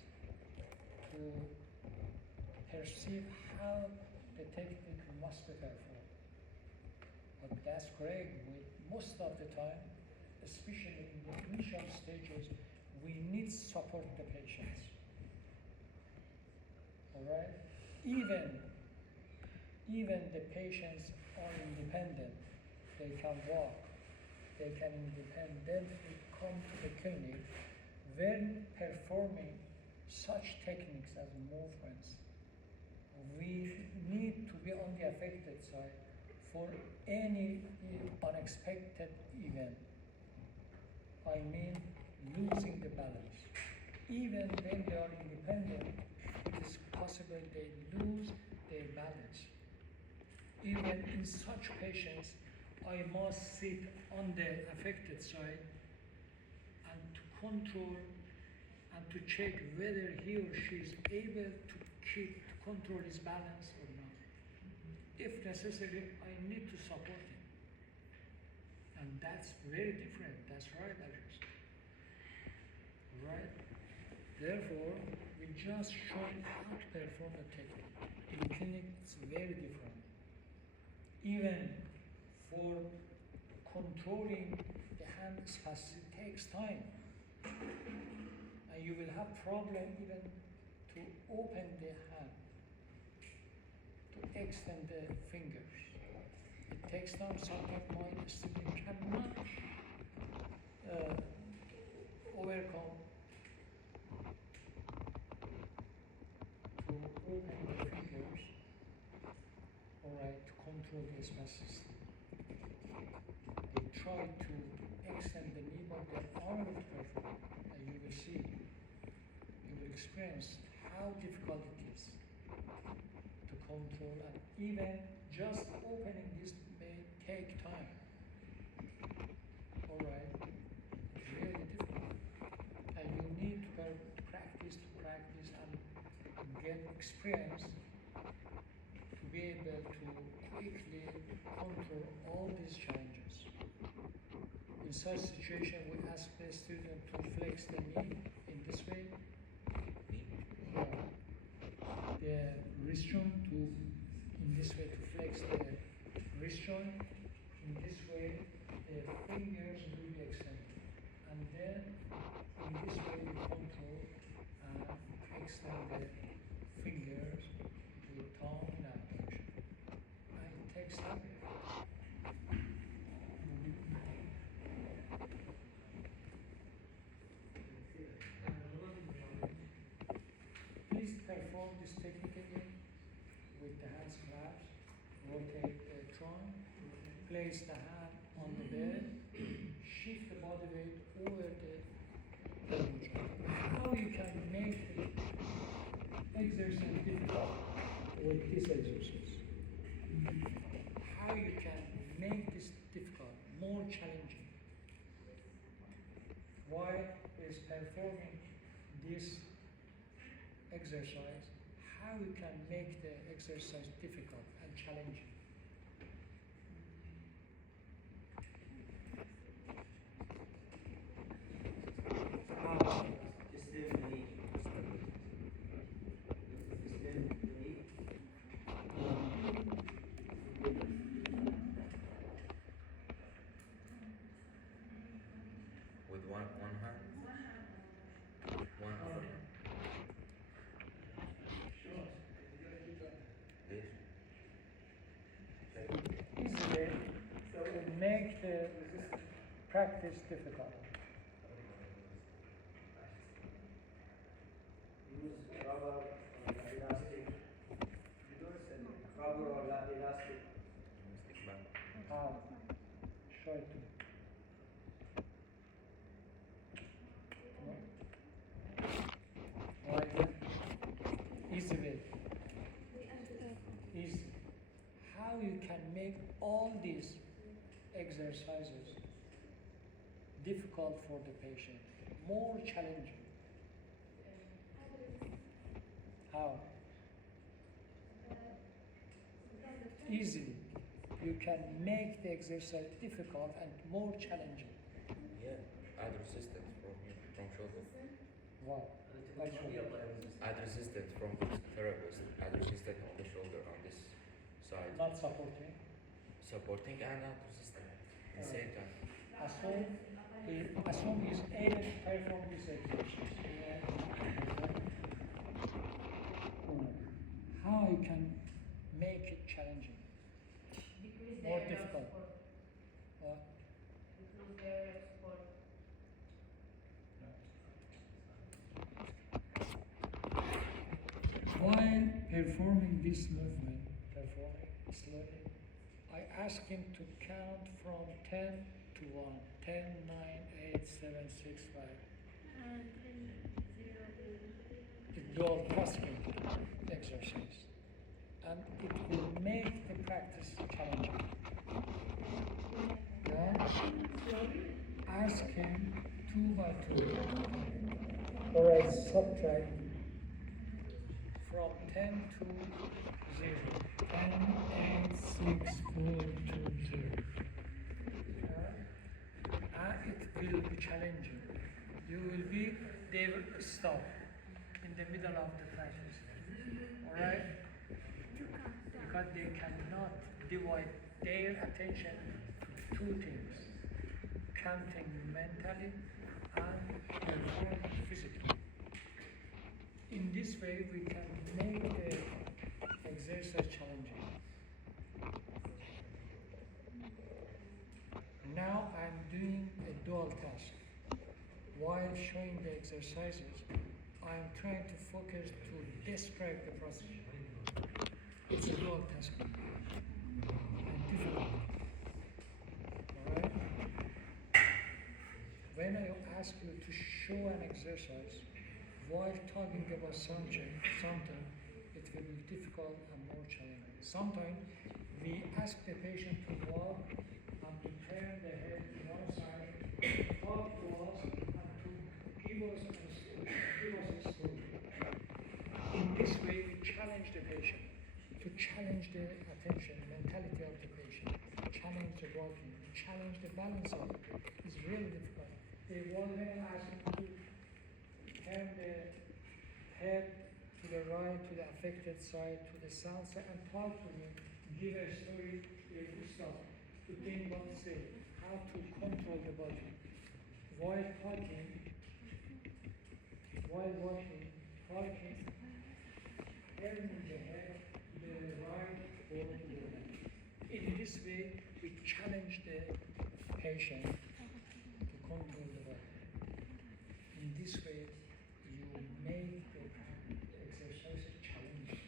to perceive how the technique must be performed. But that's great. Most of the time, especially in the initial stages, we need support the patients. All right? Even the patients are independent. They can walk. They can independently come to the clinic when performing such techniques as movements. We need to be on the affected side for any unexpected event. I mean, losing the balance. Even when they are independent, it is possible they lose their balance. Even in such patients, I must sit on the affected side and to control and to check whether he or she is able to control his balance or not. If necessary, I need to support him. And that's very different. That's right, Alex. Right? Therefore, we just show how to perform the technique. In clinic, it's very different. Even for controlling the hand spasticity takes time. And you will have problem even to open the hand, to extend the fingers. It takes time. Sometimes my student cannot overcome to open the fingers, all right, to control the spasticity. They try to extend the knee, but they're unable to perform. And you will see, you will experience how difficult it is to control, and even just opening this may take time. All right, it's really difficult. And you need to practice and get experience to be able to quickly control all these challenges. In such situation, we ask the student to flex the knee in this way. The wrist joint in this way to flex the wrist joint. In this way, the fingers will be extended. And then, in this way, we control and extend the fingers to the thumb in abduction. And it takes time. Please perform this technique again with the hands clasped. Rotate the strong, place the hand on the bed, shift the body weight over the pelvic joint. How you can make the exercise difficult with this exercise? How you can make this difficult, more challenging? While is performing this exercise, how you can make the exercise difficult and challenging? How? Just live the knee. Just live the knee. With one hand? One hand. This? Easily to make the practice difficult. Use rubber or elastic. And rubber or elastic. How? Show it to me. No? Right. Easy way. Easy. How you can make all these exercises difficult for the patient, more challenging. How? Easily. You can make the exercise difficult and more challenging. Yeah, add resistance from shoulder. Wow. Add resistance from the therapist. Add resistance on the shoulder on this side. Not supporting. Supporting and add resistance at the same time. Assume he's able to perform this exercise. How you can make it challenging? Decrease the More area of difficult. support. What? Decrease the area of support. While performing this movement, slowly, I ask him to count from 10 to 1. 10, 9, 8, 7, 6, 5. The dual tasking exercise. And it will make the practice challenging. Then ask him 2 by 2. Or I subtract from 10 to 0. 10, 8, 6, 4, 2, 0. It will be challenging. They will stop in the middle of the practice. Alright? Because they cannot divide their attention to 2 things. Counting mentally and performing physically. In this way, we can make the exercise challenging. Now I'm doing a dual task. While showing the exercises, I'm trying to focus to describe the process. It's a dual task and difficult. Alright? When I ask you to show an exercise, while talking about something, it will be difficult and more challenging. Sometimes we ask the patient to walk and to turn the head to one side, talk to us, and to give us a story. In this way, we challenge the patient, to challenge the attention, mentality of the patient, challenge the walking, challenge the balance of it. It's really difficult. They will then ask him to turn the head to the right, to the affected side, to the south side, and talk to him, give a story, to stop, to think what to say, how to control the body. While talking, while walking, talking, turning the head to the right or to the left. In this way, we challenge the patient to control the body. In this way, you make the exercise challenging.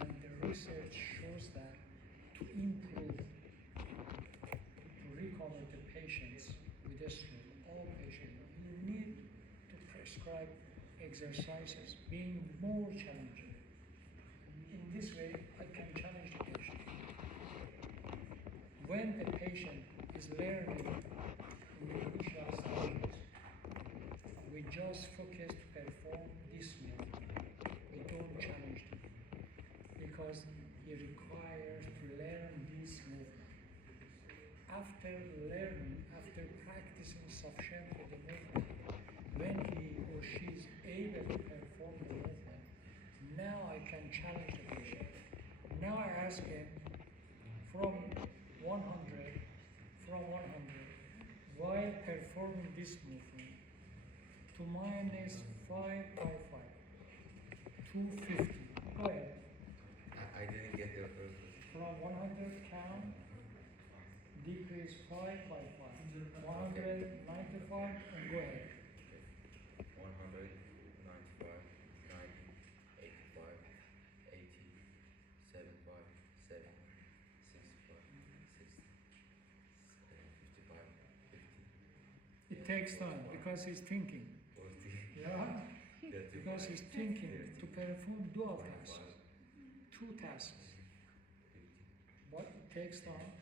And the research shows that to improve prescribe exercises being more challenging. In this way, I can challenge the patient. When the patient is learning in the initial stages, we just focus to perform this movement. We don't challenge him because he requires to learn this movement. After learning, after practicing sufficiently the movement, when he or she is able to perform the movement, now I can challenge the patient. Now I ask him from 100, while performing this movement, to minus 5 by 5, 250. Go ahead. I didn't get your From 100 count, decrease 5 by 5. 195 and go ahead. 195, 90, 85, 80, 75, 70, 65, 60, 55, 50. It takes time because he's thinking. 40. Yeah? 35, Because he's thinking 30, to perform dual 45, tasks, 2 tasks. 50, But it takes time. 5.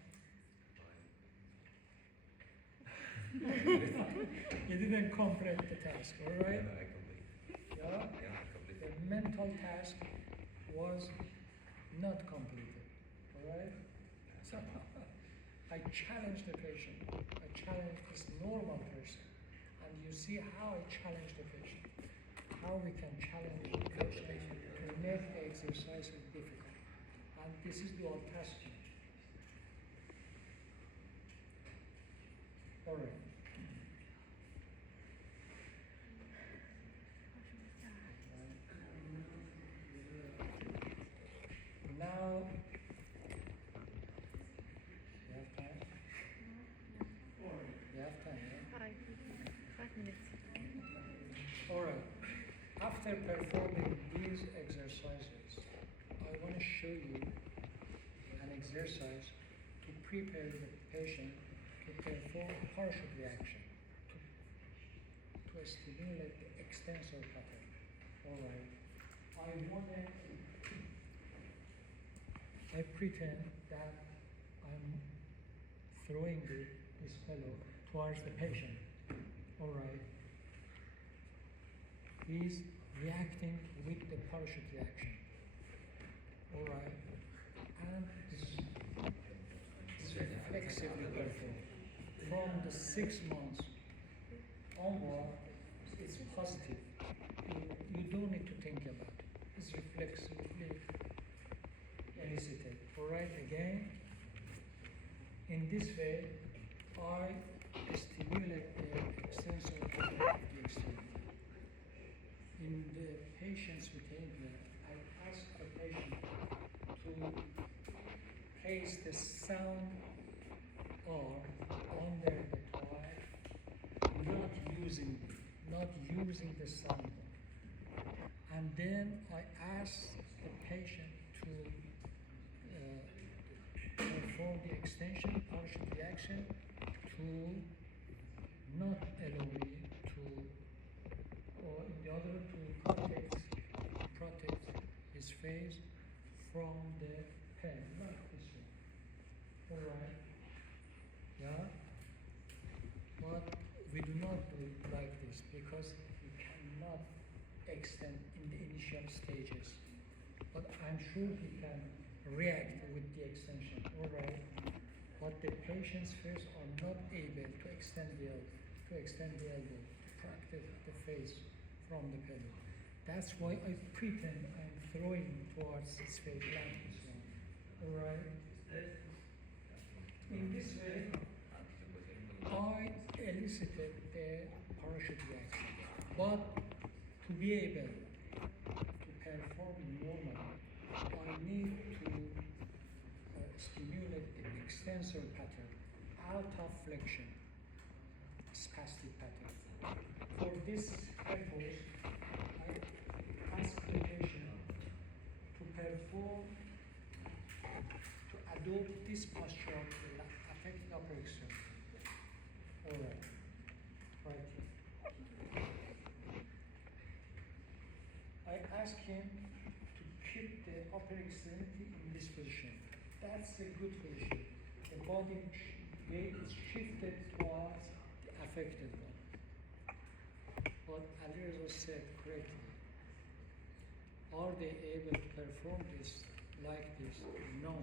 You didn't complete the task, all Yeah, right? I complete. Yeah? Yeah, I complete. The mental task was not completed, all right? So I challenge the patient. I challenge this normal person. And you see how I challenge the patient. How we can challenge the patient to make the exercise difficult. And this is dual tasking. All right. Now, you have time? You have time, yeah? 5 minutes. All right. After performing these exercises, I want to show you an exercise to prepare the patient to perform partial reaction, to stimulate the extensor pattern. All right. I pretend that I'm throwing this fellow towards the patient. All right. He's reacting with the parachute reaction. All right. And this is reflexively performed. From the 6 months onward, it's positive. You don't need to think about it. It's reflexively elicited. All right, again. In this way, I stimulate the extensor pattern of the extremity. In the patient's behavior, I ask the patient to place the sound arm under the thigh, not using the sound arm. And then I ask the patient to perform the extension partial reaction to not allow me to, or in order to protect his face from the pen, like this way. All right. Yeah. But we do not do it like this because we cannot extend in the initial stages. But I'm sure he can react with the extension. All right. But the patient's face are not able to extend the elbow, to protect the face from the pedal. That's why I pretend I'm throwing towards his face like this one. All right. In this way, I elicited the parachute reaction. But to be able to perform normally, I need to stimulate the extensor pattern out of flexion, spastic pattern. For this purpose, I ask the patient to perform, to adopt this posture to affect the upper extremity. All right, right here. ask him to keep the upper extremity in this position. That's a good position. The body weight is shifted towards the affected one. What Ali Reza said correctly. Are they able to perform this like this? No.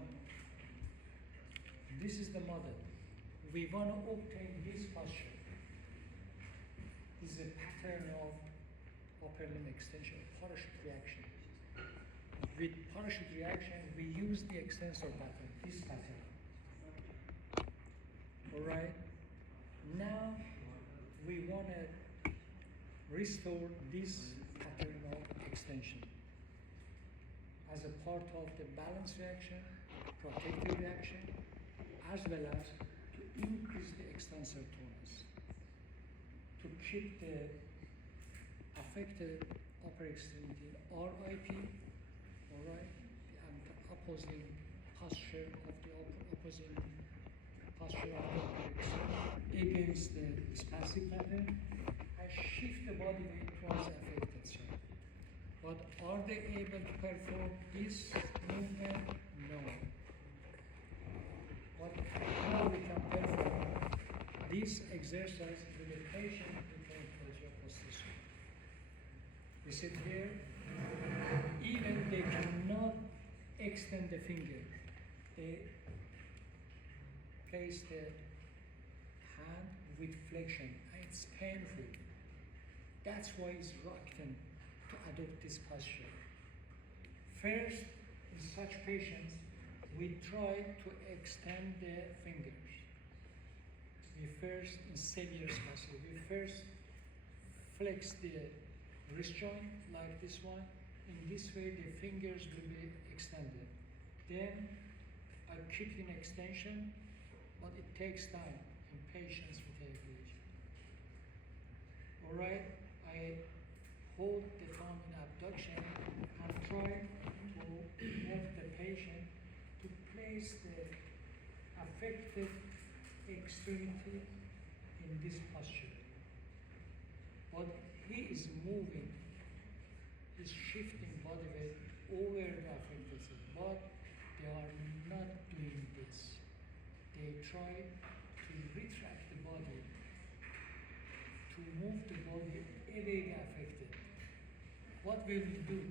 This is the model. We want to obtain this posture. This is a pattern of upper limb extension, parachute reaction. With parachute reaction, we use the extensor pattern, this pattern. Alright? Now, we want to restore this pattern of extension as a part of the balance reaction, protective reaction, as well as to increase the extensor tonus, to keep the affected upper extremity RIP, alright, and the opposing posture of the opposing posture of the upper extremity against the spastic pattern, and shift the body weight towards the affected side. But are they able to perform this movement? No. But how we can perform this exercise with a patient who can pleasure position. We sit here, even they cannot extend the finger. They place the hand with flexion, and it's painful. That's why it's reluctant to adopt this posture. First, in such patients, we try to extend the fingers. We first, in severe spasm, we first flex the wrist joint like this one. In this way, the fingers will be extended. Then I keep in extension, but it takes time in patients with AFH. All right, I hold the thumb in abduction and try to help the patient to place the affected extremity in this posture. But he is moving, is shifting body weight over the affected side, but they are not doing this. They try to retract the body, to move the body away the affected. What will we do?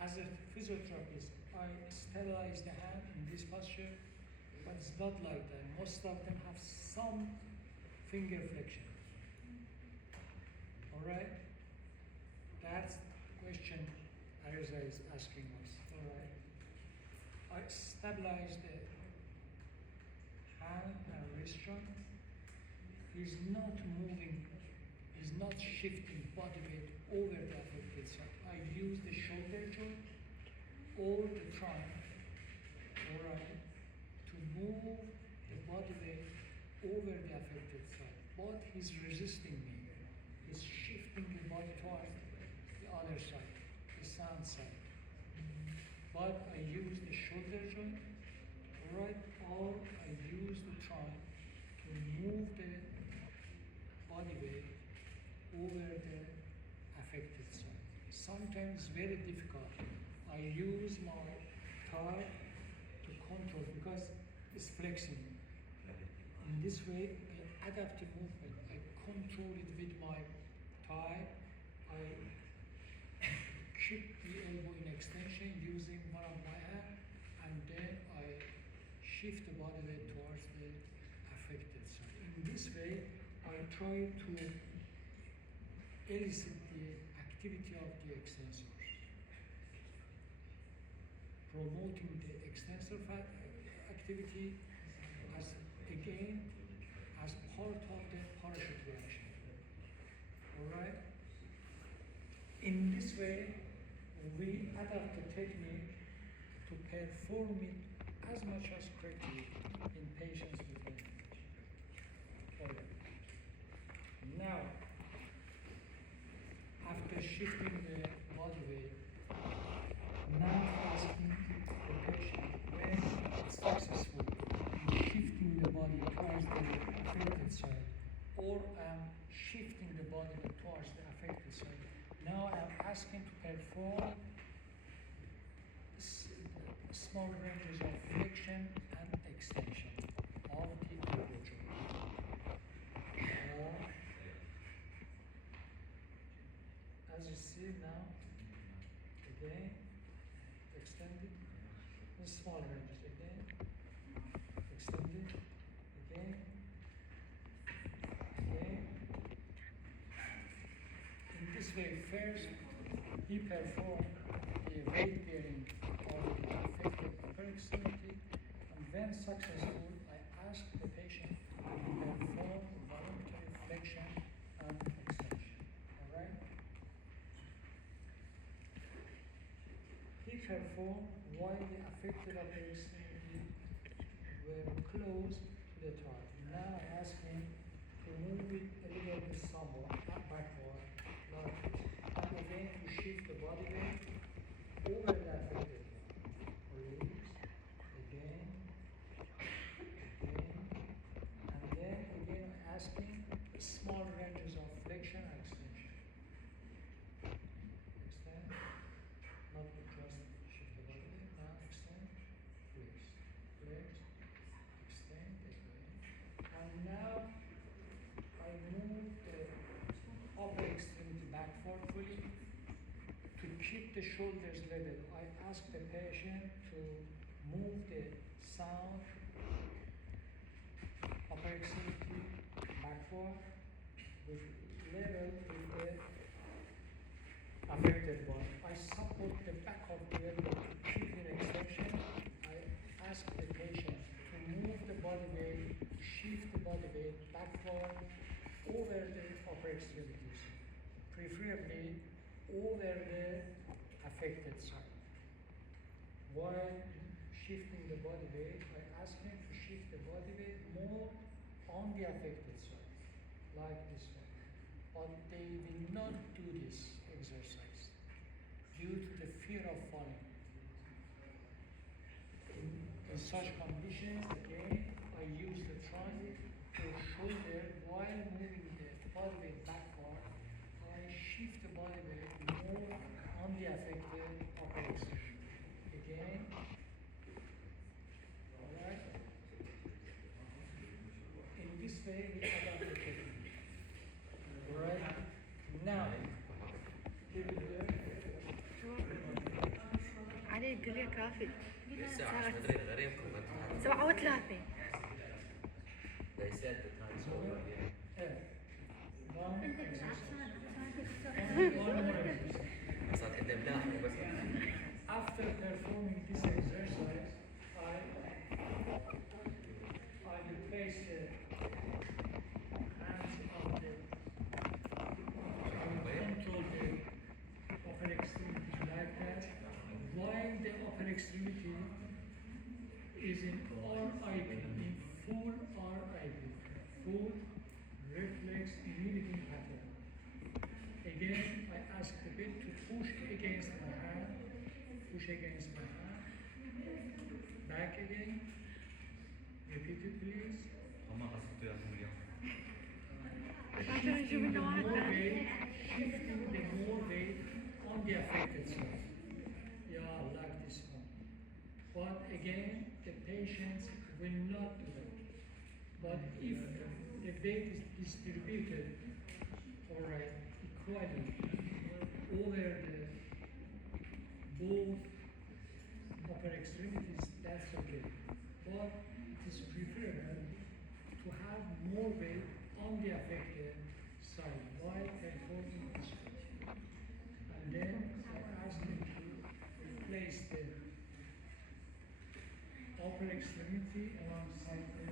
As a physiotherapist, I sterilize the hand in this posture, but it's not like that. Most of them have some finger flexion. All right? That's the question Arza is asking us. All right? I stabilize the hand and wrist joint. He's not moving, he's not shifting body weight over the affected side. I use the shoulder joint or the trunk, all right, to move the body weight over the affected side. But he's resisting me. He's shifting the body towards the other side, the sound side. But I use the shoulder joint, all right, or I use the trunk to move the body weight over the affected side. Sometimes it's very difficult. I use my thigh to control because it's flexing. In this way, an adaptive movement, I control it with my thigh. I keep the elbow in extension using one of my hand, and then I shift the body weight towards the affected side. In this way, I try to elicit the activity of the extensors, promoting the extensor activity as again as part of the parachute reaction. All right. In this way, we adapt the technique to perform it as much as correctly in patients with AFH. All right. Now, after shifting the body weight, now asking the patient when it's successful in shifting the body towards the affected side, or shifting the body towards the affected side, Now I'm asking to perform small ranges of flexion and extension of the elbow joint. Or, as you see now, again, extended, the small ranges again, extended, again, again. In this way, first, he performed the weight bearing of the affected upper extremity, and when successful, I asked the patient to perform voluntary flexion and extension. All right? He performed while the affected upper extremity were close to the thigh. Now I ask him to move it a little bit somewhat, not backward, like this. And again to shift the body weight over the affected one. Release, again, and then again asking small ranges of flexion and extension. Extend, not just shift the body weight, now extend, flex, extend, again. And now I move the upper extremity backward fully. To keep the shoulders level, I ask the patient to move the sound upper extremity backward with level with the affected one. I support the back of the elbow to keep in extension. I ask the patient to move the body weight, shift the body weight backward over the upper extremities, preferably over the affected side. While shifting the body weight, I ask him to shift the body weight more on the affected side, like this one. But they will not do this exercise due to the fear of falling. In such conditions, again, I use the trunk to shoulder while moving the body weight backward. I shift the body weight more on the affected upper extremity. Again, alright? In this way, we adapt the technique. Alright? Now, here we go. علي القرية كافي الساعة 10 مدري غريبكم 7:03 They said the time's over. One exercise. One more exercise. صار عندنا بلاح بس. After performing this exercise, I will place the hands on the, I will control the upper extremity like that, while the upper extremity is in RIP, in full RIP, full reflex immediate pattern. Again, I ask the bed to push against my hand, push against my hand, back again, repeat it please. Shifting the more weight on the affected side. Yeah, like this one. But again, the patients will not do that. But if the weight is distributed, all right, equally over the both upper extremities, that's okay. But it is preferable to have more weight on the affected side while performing this way. And then I ask them to replace the upper extremity alongside the